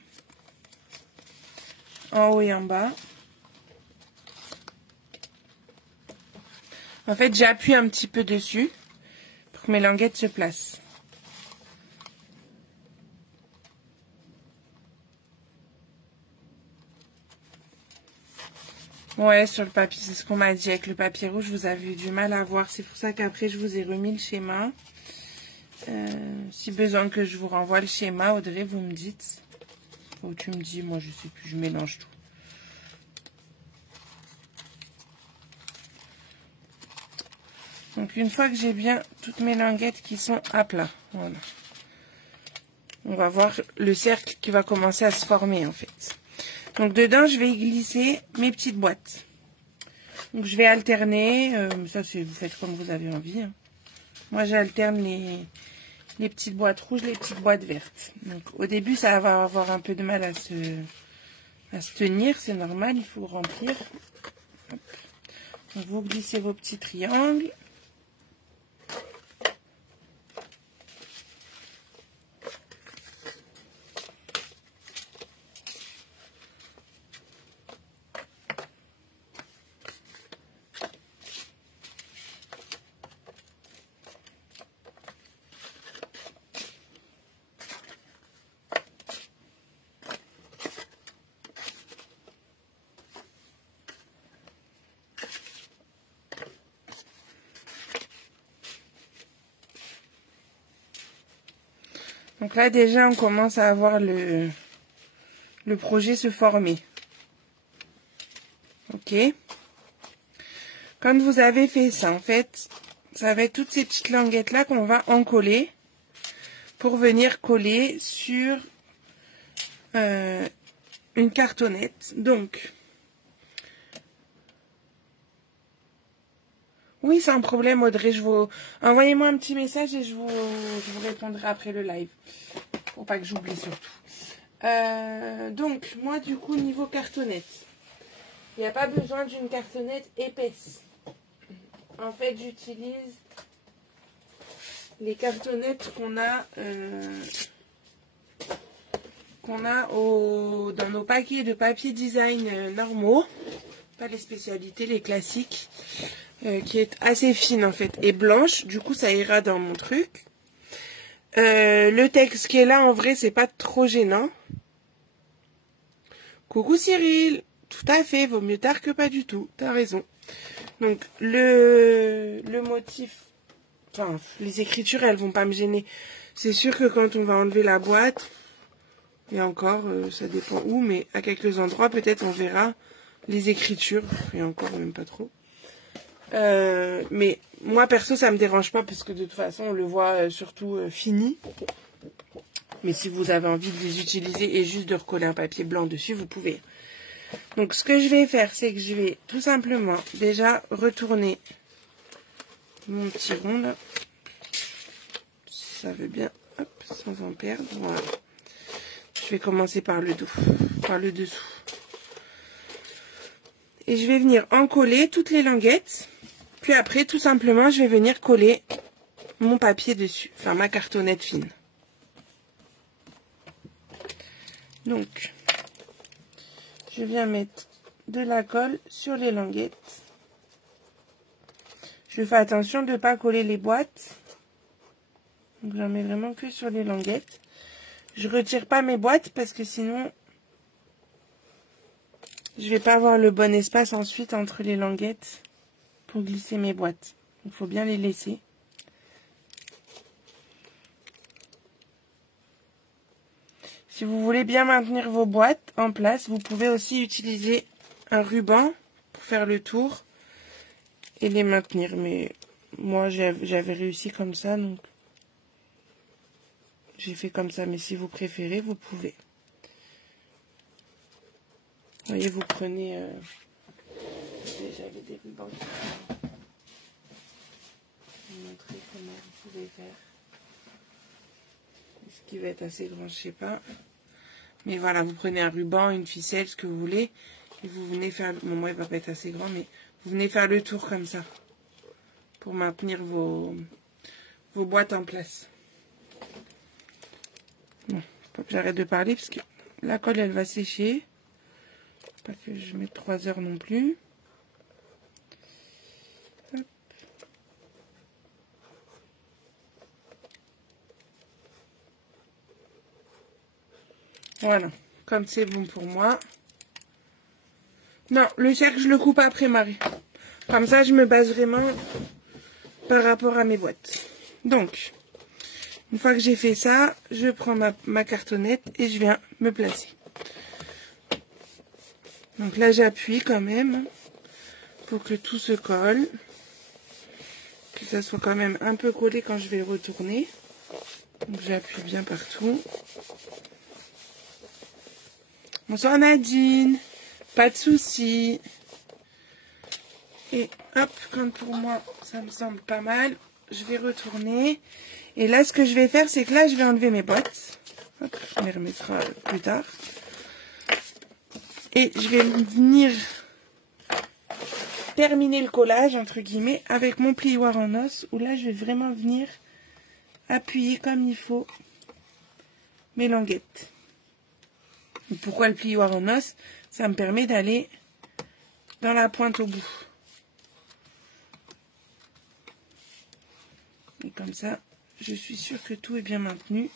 En haut et en bas. En fait, j'appuie un petit peu dessus pour que mes languettes se placent. Ouais, sur le papier, c'est ce qu'on m'a dit. Avec le papier rouge, vous avez eu du mal à voir. C'est pour ça qu'après, je vous ai remis le schéma. Si besoin que je vous renvoie le schéma, Audrey, vous me dites. Ou tu me dis, moi je sais plus, je mélange tout. Donc une fois que j'ai bien toutes mes languettes qui sont à plat, voilà. On va voir le cercle qui va commencer à se former en fait. Donc dedans, je vais y glisser mes petites boîtes. Donc je vais alterner, ça c'est vous faites comme vous avez envie. Hein. Moi j'alterne les petites boîtes rouges, les petites boîtes vertes. Donc au début ça va avoir un peu de mal à se tenir, c'est normal, il faut remplir. Hop. Donc vous glissez vos petits triangles. Donc là déjà on commence à avoir le projet se former. Ok. Quand vous avez fait ça, en fait, ça va être toutes ces petites languettes là qu'on va encoller pour venir coller sur une cartonnette. Donc, oui, sans problème, Audrey. Envoyez-moi un petit message et je vous répondrai après le live. Pour pas que j'oublie surtout. Donc, moi, du coup, niveau cartonnette, il n'y a pas besoin d'une cartonnette épaisse. En fait, j'utilise les cartonnettes qu'on a dans nos paquets de papier design normaux. Pas les spécialités, les classiques. Qui est assez fine en fait et blanche, du coup ça ira dans mon truc. Le texte qui est là en vrai c'est pas trop gênant. Coucou Cyril, tout à fait, vaut mieux tard que pas du tout, t'as raison. Donc le motif, enfin les écritures elles vont pas me gêner. C'est sûr que quand on va enlever la boîte, et encore ça dépend où, mais à quelques endroits peut-être on verra les écritures, et encore même pas trop. Mais moi perso ça me dérange pas parce que de toute façon on le voit surtout fini. Mais si vous avez envie de les utiliser et juste de recoller un papier blanc dessus, vous pouvez. Donc ce que je vais faire, c'est que je vais tout simplement déjà retourner mon petit rond là. Ça veut bien, hop, sans en perdre. Voilà. Je vais commencer par le dos, par le dessous. Et je vais venir encoller toutes les languettes. Puis après, tout simplement, je vais venir coller mon papier dessus. Enfin, ma cartonnette fine. Donc, je viens mettre de la colle sur les languettes. Je fais attention de ne pas coller les boîtes. Donc, j'en mets vraiment que sur les languettes. Je retire pas mes boîtes parce que sinon, je vais pas avoir le bon espace ensuite entre les languettes. Pour glisser mes boîtes. Il faut bien les laisser. Si vous voulez bien maintenir vos boîtes en place, vous pouvez aussi utiliser un ruban pour faire le tour et les maintenir. Mais moi, j'avais réussi comme ça, donc j'ai fait comme ça. Mais si vous préférez, vous pouvez. Vous voyez, vous prenez... J'avais des rubans. Je vais vous montrer comment vous pouvez faire. Ce qui va être assez grand, je sais pas. Mais voilà, vous prenez un ruban, une ficelle, ce que vous voulez. Et vous venez faire... Bon, moi, il va pas être assez grand, mais vous venez faire le tour comme ça. Pour maintenir vos boîtes en place. Bon, faut que j'arrête de parler parce que la colle, elle va sécher. Pas que je mette 3 heures non plus. Voilà, comme c'est bon pour moi. Non, le cercle, je le coupe après, Marie. Comme ça, je me base vraiment par rapport à mes boîtes. Donc, Une fois que j'ai fait ça, je prends ma cartonnette et je viens me placer. Donc là, j'appuie quand même pour que tout se colle. Que ça soit quand même un peu collé quand je vais le retourner. Donc j'appuie bien partout. Bonsoir Nadine. Pas de souci. Et hop, comme pour moi, ça me semble pas mal. Je vais retourner. Et là, ce que je vais faire, c'est que là, je vais enlever mes bottes. Hop, on les remettra plus tard. Et je vais venir terminer le collage, entre guillemets, avec mon plioir en os. Où là, je vais vraiment venir appuyer comme il faut mes languettes. Et pourquoi le plioir en os? Ça me permet d'aller dans la pointe au bout. Et comme ça, je suis sûre que tout est bien maintenu.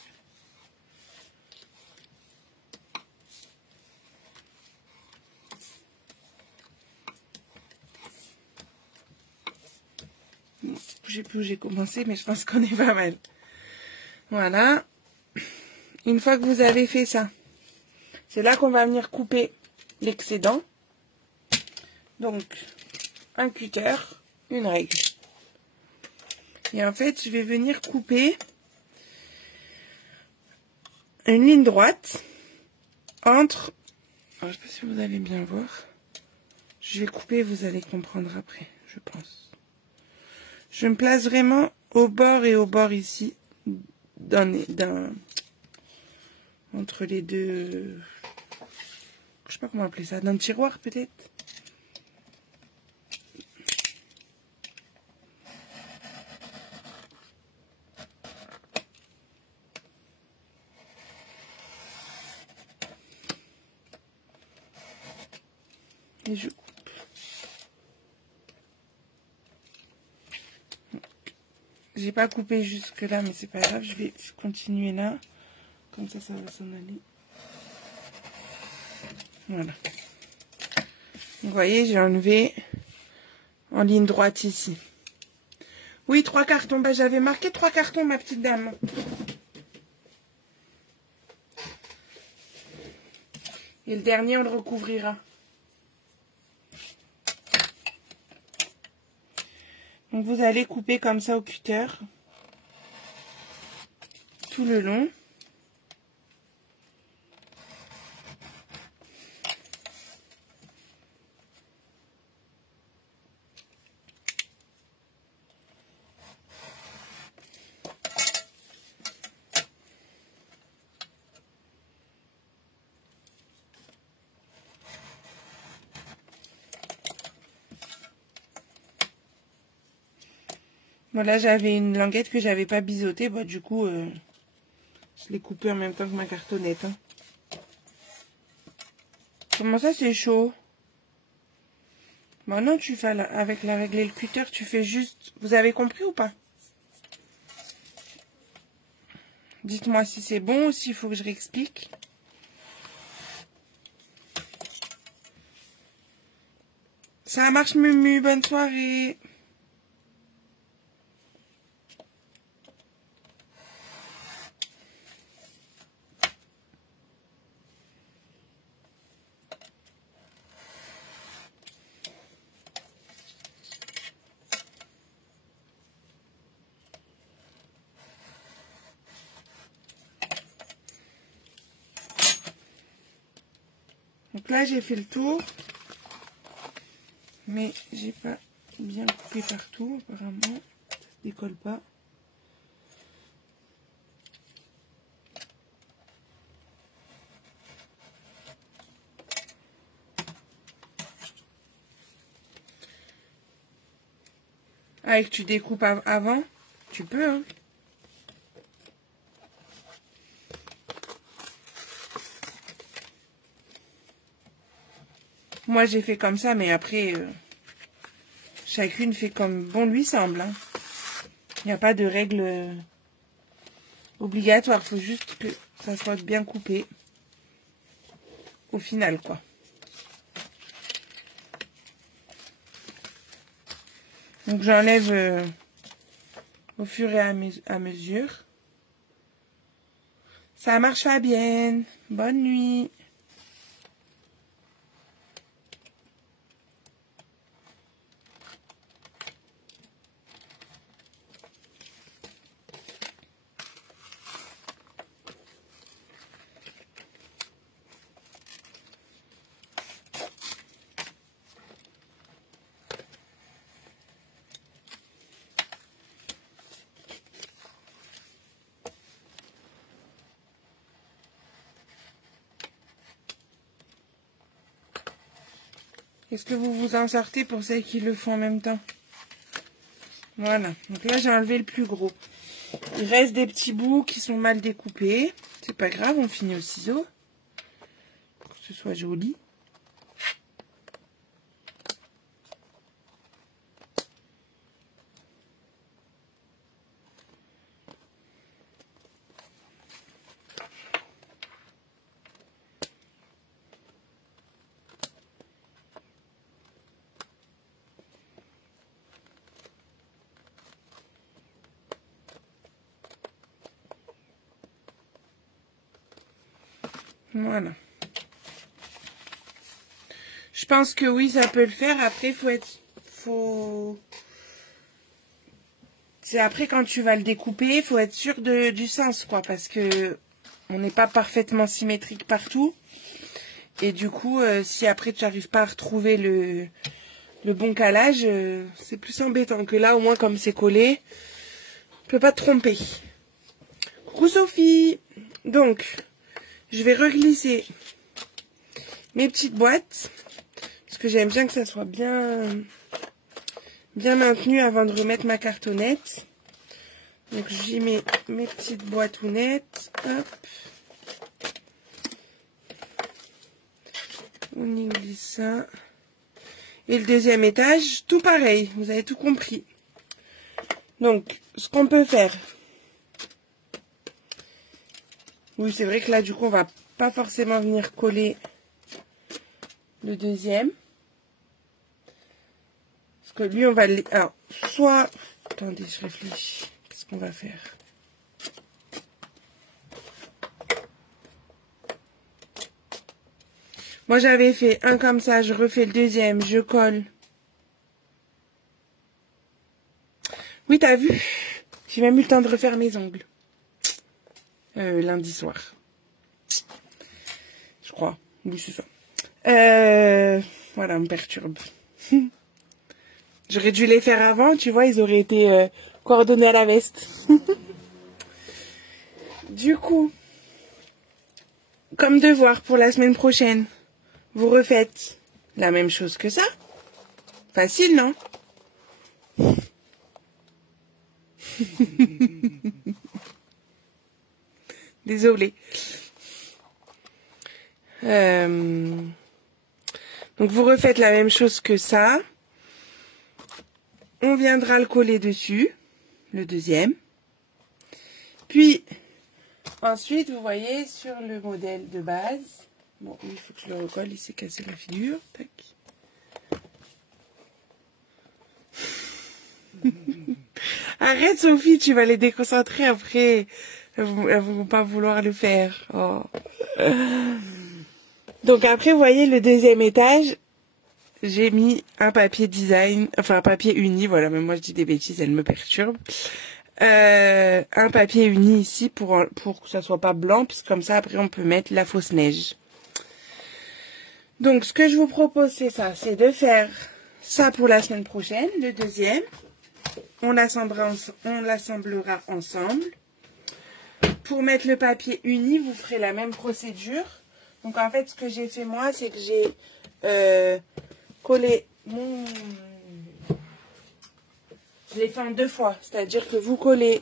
Je sais plus où j'ai commencé, mais je pense qu'on est pas mal. Voilà. Une fois que vous avez fait ça, c'est là qu'on va venir couper l'excédent. Donc, un cutter, une règle. Et en fait, je vais venir couper une ligne droite entre... Alors, je ne sais pas si vous allez bien voir. Je vais couper, vous allez comprendre après, je pense. Je me place vraiment au bord et au bord ici, entre les deux... Je sais pas comment appeler ça, d'un tiroir peut-être. Et je coupe. J'ai pas coupé jusque là, mais c'est pas grave, je vais continuer là. Comme ça, ça va s'en aller. Voilà. Vous voyez, j'ai enlevé en ligne droite ici. Oui, 3 cartons. Bah, j'avais marqué 3 cartons, ma petite dame. Et le dernier, on le recouvrira. Donc, vous allez couper comme ça au cutter. Tout le long. Voilà, j'avais une languette que j'avais pas biseautée. Bah, du coup, je l'ai coupée en même temps que ma cartonnette. Hein. Comment ça, c'est chaud? Bah non, tu fais avec la règle et le cutter, tu fais juste... Vous avez compris ou pas? Dites-moi si c'est bon ou s'il faut que je réexplique. Ça marche, Mumu. Bonne soirée. Donc là, j'ai fait le tour. Mais j'ai pas bien coupé partout, apparemment. Ça ne décolle pas. Ah, et que tu découpes avant, tu peux, hein. Moi, j'ai fait comme ça, mais après, chacune fait comme bon lui semble. Hein. Il n'y a pas de règle obligatoire. Il faut juste que ça soit bien coupé au final, quoi. Donc, j'enlève au fur et à mesure. Ça marche, Fabienne. Bonne nuit. Est-ce que vous vous en sortez pour celles qui le font en même temps? Voilà. Donc là, j'ai enlevé le plus gros. Il reste des petits bouts qui sont mal découpés. C'est pas grave, on finit au ciseau. Pour que ce soit joli. Voilà. Je pense que oui, ça peut le faire. Après, c'est après quand tu vas le découper, il faut être sûr du sens, quoi, parce que on n'est pas parfaitement symétrique partout. Et du coup, si après tu n'arrives pas à retrouver le bon calage, c'est plus embêtant que là, au moins comme c'est collé, tu peux pas te tromper. Coucou Sophie. Donc, je vais reglisser mes petites boîtes, parce que j'aime bien que ça soit bien maintenu avant de remettre ma cartonnette. Donc j'y mets mes petites boîtounettes. Hop. On y glisse ça. Et le deuxième étage, tout pareil, vous avez tout compris. Donc, ce qu'on peut faire. Oui, c'est vrai que là, du coup, on va pas forcément venir coller le deuxième. Parce que lui, on va... Alors, soit... Attendez, je réfléchis. Qu'est-ce qu'on va faire? Moi, j'avais fait un comme ça, je refais le deuxième, je colle. Oui, t'as vu? J'ai même eu le temps de refaire mes ongles. Lundi soir. Je crois. Oui, c'est ça. Voilà, on me perturbe. J'aurais dû les faire avant, tu vois, ils auraient été coordonnés à la veste. Du coup, comme devoir pour la semaine prochaine, vous refaites la même chose que ça. Facile, non? Désolée. Donc vous refaites la même chose que ça. On viendra le coller dessus, le deuxième. Puis, ensuite, vous voyez, sur le modèle de base, bon, il faut que je le recolle, il s'est cassé la figure. Tac. Arrête, Sophie, tu vas les déconcentrer après. Elles vont pas vouloir le faire. Oh. Donc après, vous voyez, le deuxième étage, j'ai mis un papier design, enfin un papier uni, voilà, même moi je dis des bêtises, elle me perturbe. Un papier uni ici pour que ça soit pas blanc, puisque comme ça après on peut mettre la fausse neige. Donc ce que je vous propose c'est ça, c'est de faire ça pour la semaine prochaine, le deuxième. On l'assemblera ensemble. Pour mettre le papier uni, vous ferez la même procédure. Donc en fait ce que j'ai fait moi, c'est que j'ai collé mon... Je l'ai fait en deux fois, c'est-à-dire que vous collez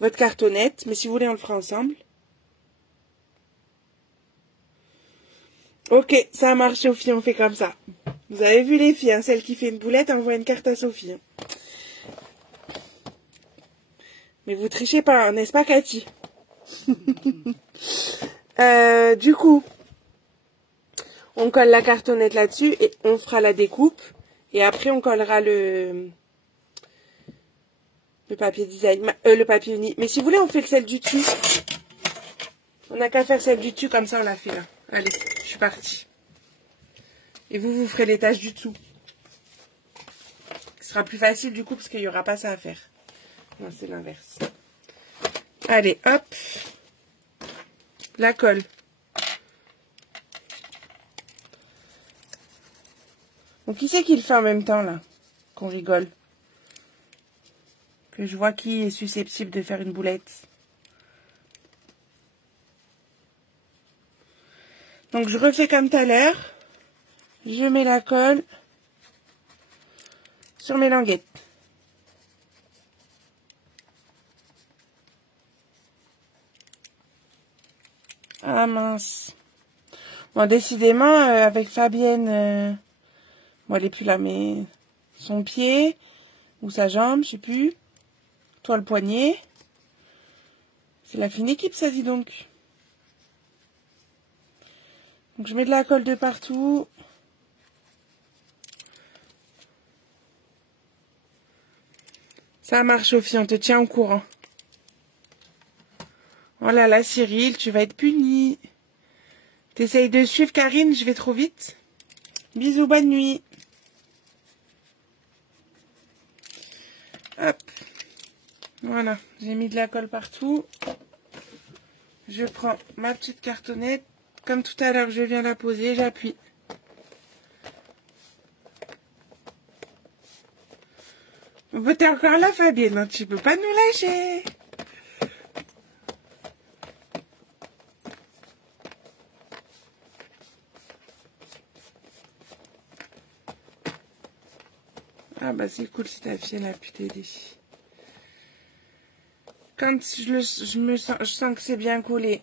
votre cartonnette, mais si vous voulez on le fera ensemble. Ok, ça marche Sophie, on fait comme ça. Vous avez vu les filles, hein, celle qui fait une boulette envoie une carte à Sophie. Mais vous trichez pas, hein, n'est-ce pas Cathy? Du coup, on colle la cartonnette là-dessus et on fera la découpe. Et après, on collera Le papier design, le papier uni. Mais si vous voulez, on fait celle du dessus. On n'a qu'à faire celle du dessus, comme ça on l'a fait là. Allez, je suis partie. Et vous ferez les tâches du dessous. Ce sera plus facile du coup, parce qu'il n'y aura pas ça à faire. Non, c'est l'inverse. Allez, hop. La colle. Donc, qui c'est qui le fait en même temps, là? Qu'on rigole. Que je vois qui est susceptible de faire une boulette. Donc, je refais comme tout à l'heure. Je mets la colle sur mes languettes. Ah mince. Bon, décidément, avec Fabienne, bon, elle est plus là, mais son pied ou sa jambe, je sais plus. Toi, le poignet. C'est la fine équipe, ça, dit donc. Donc, je mets de la colle de partout. Ça marche, Sophie, on te tient au courant. Oh là là, Cyril, tu vas être puni. T'essayes de suivre Karine, je vais trop vite. Bisous, bonne nuit. Hop. Voilà, j'ai mis de la colle partout. Je prends ma petite cartonnette. Comme tout à l'heure, je viens la poser, j'appuie. T'es encore là, Fabienne, hein, tu peux pas nous lâcher. Ah bah c'est cool si ta fille elle a pu t'aider. Quand je sens que c'est bien collé,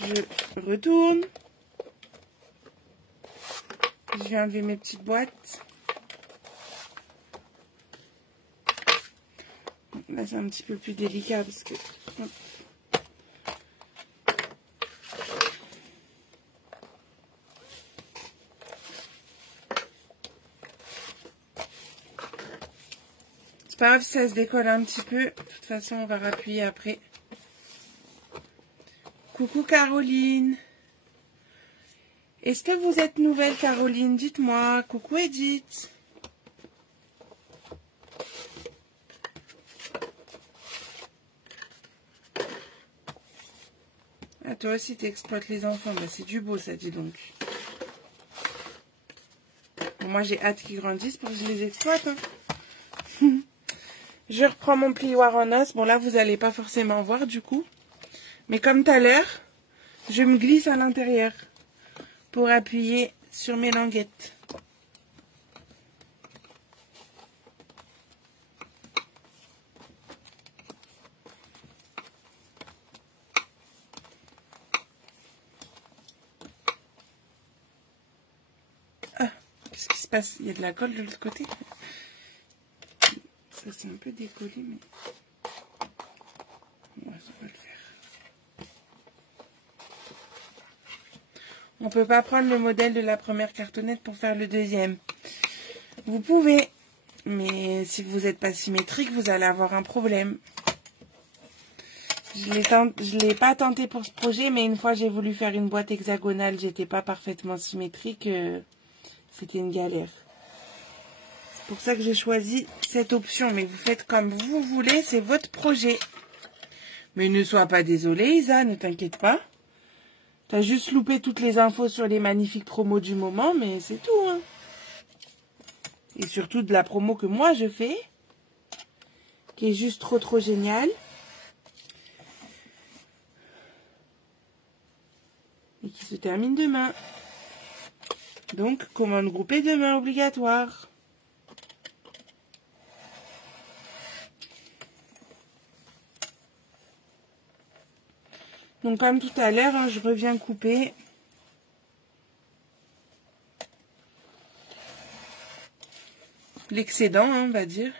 je retourne. Je vais enlever mes petites boîtes. Là c'est un petit peu plus délicat parce que... C'est pas grave si ça se décolle un petit peu. De toute façon, on va rappuyer après. Coucou Caroline. Est-ce que vous êtes nouvelle, Caroline? Dites-moi. Coucou Edith. Ah, toi aussi, tu exploites les enfants. Bah, c'est du beau, ça, dis donc. Bon, moi, j'ai hâte qu'ils grandissent pour que je les exploite. Hein. Je reprends mon plioir en os. Bon, là, vous n'allez pas forcément voir, du coup. Mais comme tout à l'heure, je me glisse à l'intérieur pour appuyer sur mes languettes. Ah, qu'est-ce qui se passe? Il y a de la colle de l'autre côté. Ça, c'est un peu décollé, mais... Ouais, ça va le faire. On peut pas prendre le modèle de la première cartonnette pour faire le deuxième. Vous pouvez, mais si vous n'êtes pas symétrique, vous allez avoir un problème. Je l'ai pas tenté pour ce projet, mais une fois j'ai voulu faire une boîte hexagonale, j'étais pas parfaitement symétrique, c'était une galère. C'est pour ça que j'ai choisi cette option, mais vous faites comme vous voulez, c'est votre projet. Mais ne sois pas désolée, Isa, ne t'inquiète pas. T'as juste loupé toutes les infos sur les magnifiques promos du moment, mais c'est tout. Hein. Et surtout de la promo que moi je fais, qui est juste trop géniale. Et qui se termine demain. Donc, commande groupée demain, obligatoire. Donc, comme tout à l'heure, hein, je reviens couper. L'excédent, hein, on va dire.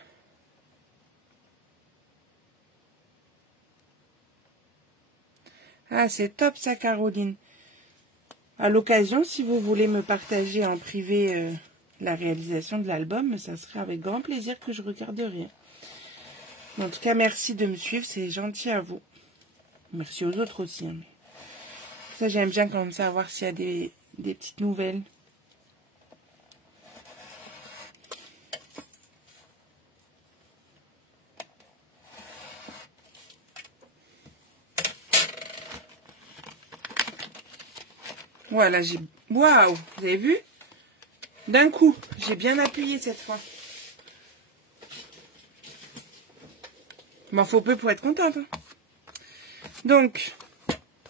Ah, c'est top ça, Caroline. À l'occasion, si vous voulez me partager en privé la réalisation de l'album, ça serait avec grand plaisir que je regarderai. En tout cas, merci de me suivre, c'est gentil à vous. Merci aux autres aussi. Hein. Ça, j'aime bien quand même savoir s'il y a des petites nouvelles. Voilà, j'ai... Waouh, vous avez vu? D'un coup, j'ai bien appuyé cette fois. M'en faut peu pour être contente. Hein. Donc,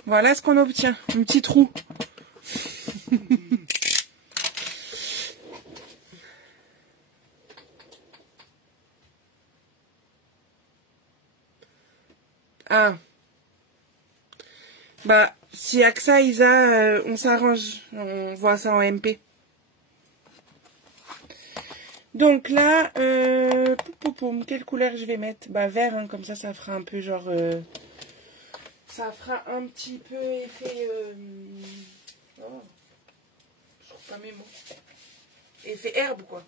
voilà ce qu'on obtient. Un petit trou. Ah. Bah, s'il y a que ça, Isa, on s'arrange. On voit ça en MP. Donc là, quelle couleur je vais mettre? Bah, vert, hein, comme ça fera un peu genre... ça fera un petit peu effet... Oh, je trouve pas mes mots. Effet herbe, quoi.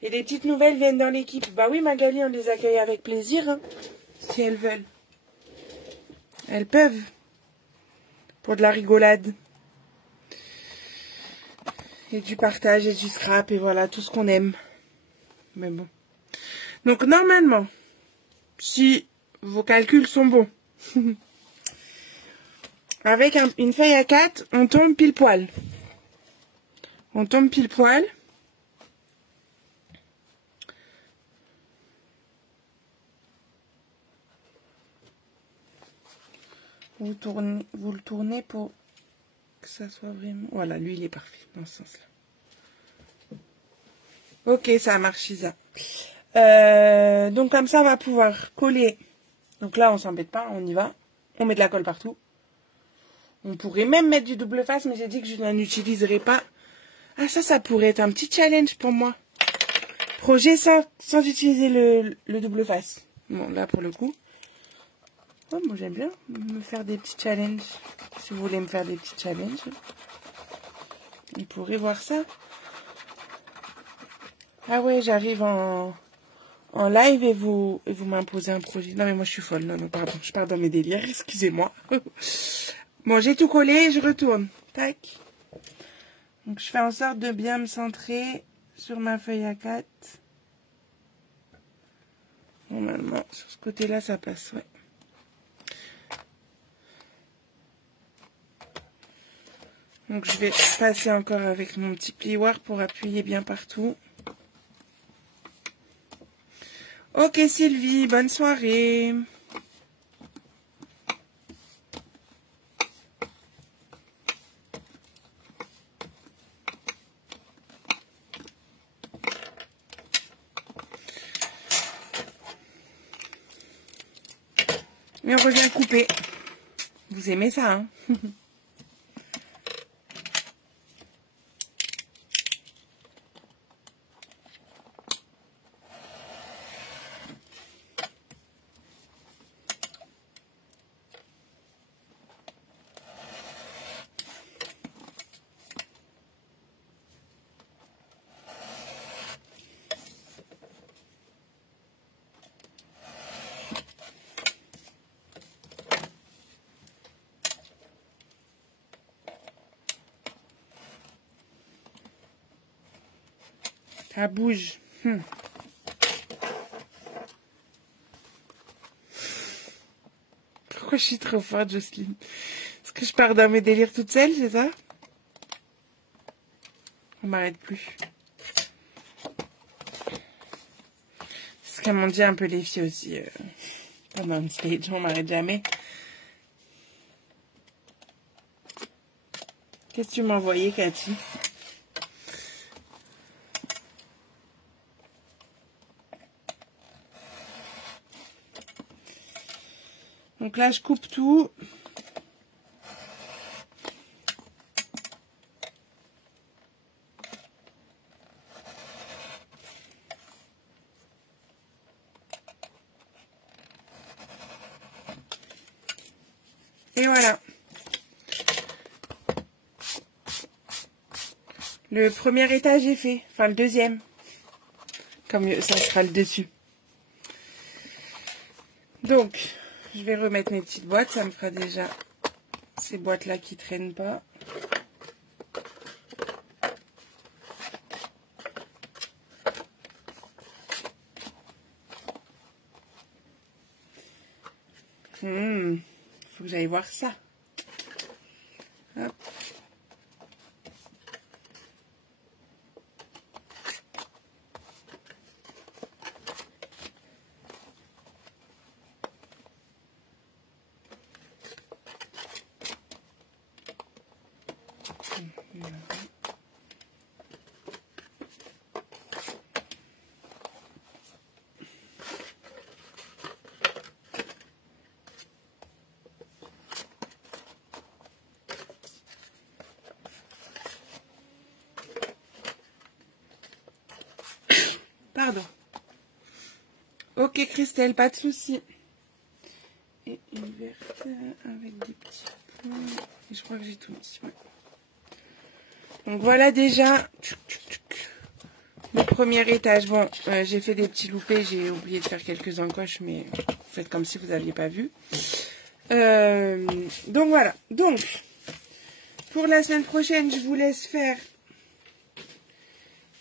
Et des petites nouvelles viennent dans l'équipe. Bah oui, Magali, on les accueille avec plaisir, hein, si elles veulent. Elles peuvent. Pour de la rigolade. Et du partage et du scrap et voilà, tout ce qu'on aime. Mais bon. Donc normalement, si vos calculs sont bons, avec une feuille à 4, on tombe pile poil. On tombe pile poil. Vous le tournez pour que ça soit vraiment... Voilà, lui, il est parfait dans ce sens-là. Ok, ça marche, Isa. Donc, comme ça, on va pouvoir coller. Donc là, on s'embête pas, on y va. On met de la colle partout. On pourrait même mettre du double face, mais j'ai dit que je n'en utiliserai pas. Ah, ça pourrait être un petit challenge pour moi. Projet sans utiliser le double face. Bon, là, pour le coup... Oh, moi j'aime bien me faire des petits challenges. Si vous voulez me faire des petits challenges, vous pourrez voir ça. Ah ouais, j'arrive en live et vous m'imposez un projet. Non mais moi je suis folle. Non, pardon, je pars dans mes délires, excusez-moi. Bon, j'ai tout collé, je retourne. Tac. Donc je fais en sorte de bien me centrer sur ma feuille A4. Normalement, sur ce côté-là, ça passe, ouais. Donc je vais passer encore avec mon petit plioir pour appuyer bien partout. Ok Sylvie, bonne soirée. Et on revient couper. Vous aimez ça, hein? Ça bouge. Pourquoi je suis trop forte, Jocelyne? Est-ce que je pars dans mes délires toute seule, c'est ça? On m'arrête plus. C'est ce qu'elles m'ont dit un peu les filles aussi. Pendant le stage, on m'arrête jamais. Qu'est-ce que tu m'as envoyé, Cathy? Donc là, je coupe tout. Et voilà. Le premier étage est fait. Enfin, le deuxième. Comme ça sera le dessus. Donc, je vais remettre mes petites boîtes. Ça me fera déjà ces boîtes-là qui traînent pas. Faut que j'aille voir ça. Hop. Pardon. Ok Christelle, pas de souci. Et une verte avec des petits points. Et je crois que j'ai tout mis. Ouais. Donc voilà déjà le premier étage. Bon, j'ai fait des petits loupés, j'ai oublié de faire quelques encoches, mais vous faites comme si vous n'aviez pas vu. Donc voilà. Donc, pour la semaine prochaine, je vous laisse faire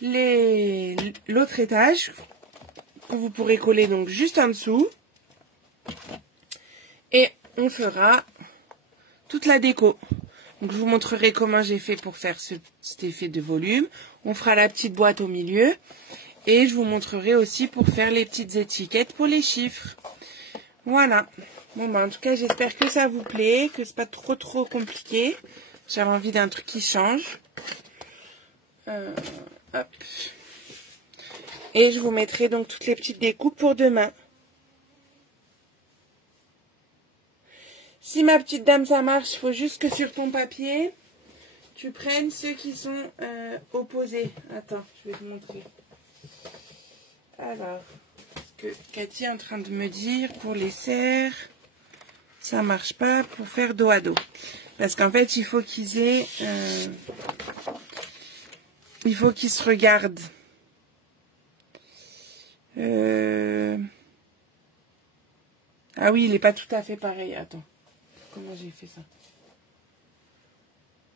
l'autre étage que vous pourrez coller donc juste en dessous. Et on fera toute la déco. Donc je vous montrerai comment j'ai fait pour faire cet effet de volume. On fera la petite boîte au milieu. Et je vous montrerai aussi pour faire les petites étiquettes pour les chiffres. Voilà. Bon bah en tout cas j'espère que ça vous plaît, que c'est pas trop compliqué. J'avais envie d'un truc qui change. Hop. Et je vous mettrai donc toutes les petites découpes pour demain. Si ma petite dame ça marche, il faut juste que sur ton papier, tu prennes ceux qui sont opposés. Attends, je vais te montrer. Alors, ce que Cathy est en train de me dire pour les serres, ça marche pas pour faire dos à dos. Parce qu'en fait, il faut qu'ils aient... il faut qu'ils se regardent. Ah oui, il n'est pas tout à fait pareil. Attends. Comment j'ai fait ça?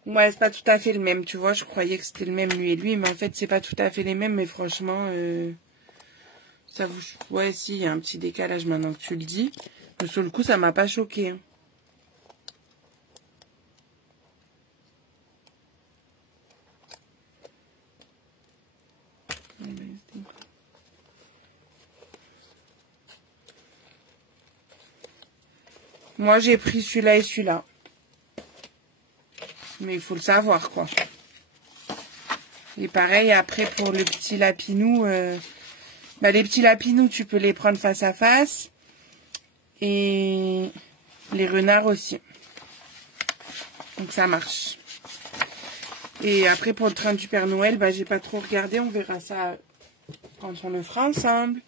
Ouais, c'est pas tout à fait le même, tu vois. Je croyais que c'était le même lui et lui, mais en fait, c'est pas tout à fait les mêmes. Mais franchement, ça vous... Ouais, si, il y a un petit décalage maintenant que tu le dis. Mais sur le coup, ça m'a pas choqué. Hein. Moi, j'ai pris celui-là et celui-là. Mais il faut le savoir, quoi. Et pareil, après, pour le petit lapinou, bah, les petits lapinous, tu peux les prendre face à face. Et les renards aussi. Donc, ça marche. Et après, pour le train du Père Noël, bah, j'ai pas trop regardé. On verra ça quand on le fera ensemble.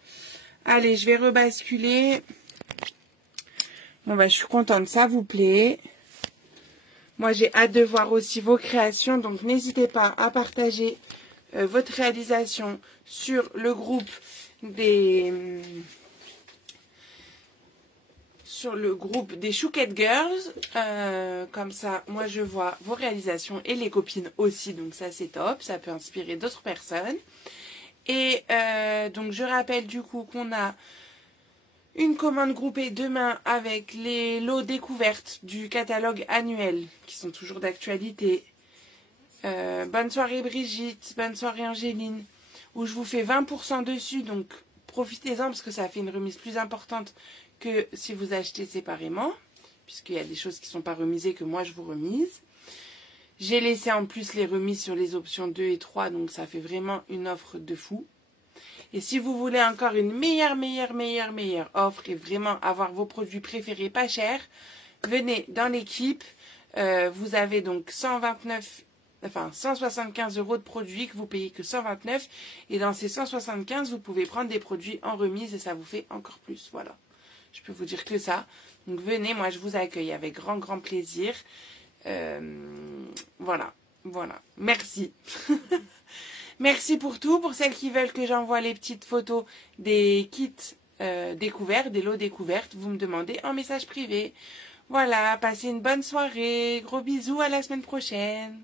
Allez, je vais rebasculer. Bon, bah, je suis contente, ça vous plaît. Moi, j'ai hâte de voir aussi vos créations. Donc, n'hésitez pas à partager votre réalisation sur le groupe des... sur le groupe des Chouquettes Girls. Comme ça, moi, je vois vos réalisations et les copines aussi. Donc, ça, c'est top. Ça peut inspirer d'autres personnes. Et donc, je rappelle du coup qu'on a une commande groupée demain avec les lots découvertes du catalogue annuel qui sont toujours d'actualité. Bonne soirée Brigitte, bonne soirée Angéline, où je vous fais 20% dessus, donc profitez-en parce que ça fait une remise plus importante que si vous achetez séparément, puisqu'il y a des choses qui ne sont pas remisées que moi je vous remise. J'ai laissé en plus les remises sur les options 2 et 3, donc ça fait vraiment une offre de fou. Et si vous voulez encore une meilleure offre et vraiment avoir vos produits préférés pas chers, venez dans l'équipe. Vous avez donc 175 € de produits que vous payez que 129. Et dans ces 175, vous pouvez prendre des produits en remise et ça vous fait encore plus. Voilà, je peux vous dire que ça. Donc venez, moi je vous accueille avec grand plaisir. Voilà. Merci. Merci pour tout. Pour celles qui veulent que j'envoie les petites photos des kits découverts, des lots découvertes, vous me demandez en message privé. Voilà, passez une bonne soirée. Gros bisous, à la semaine prochaine.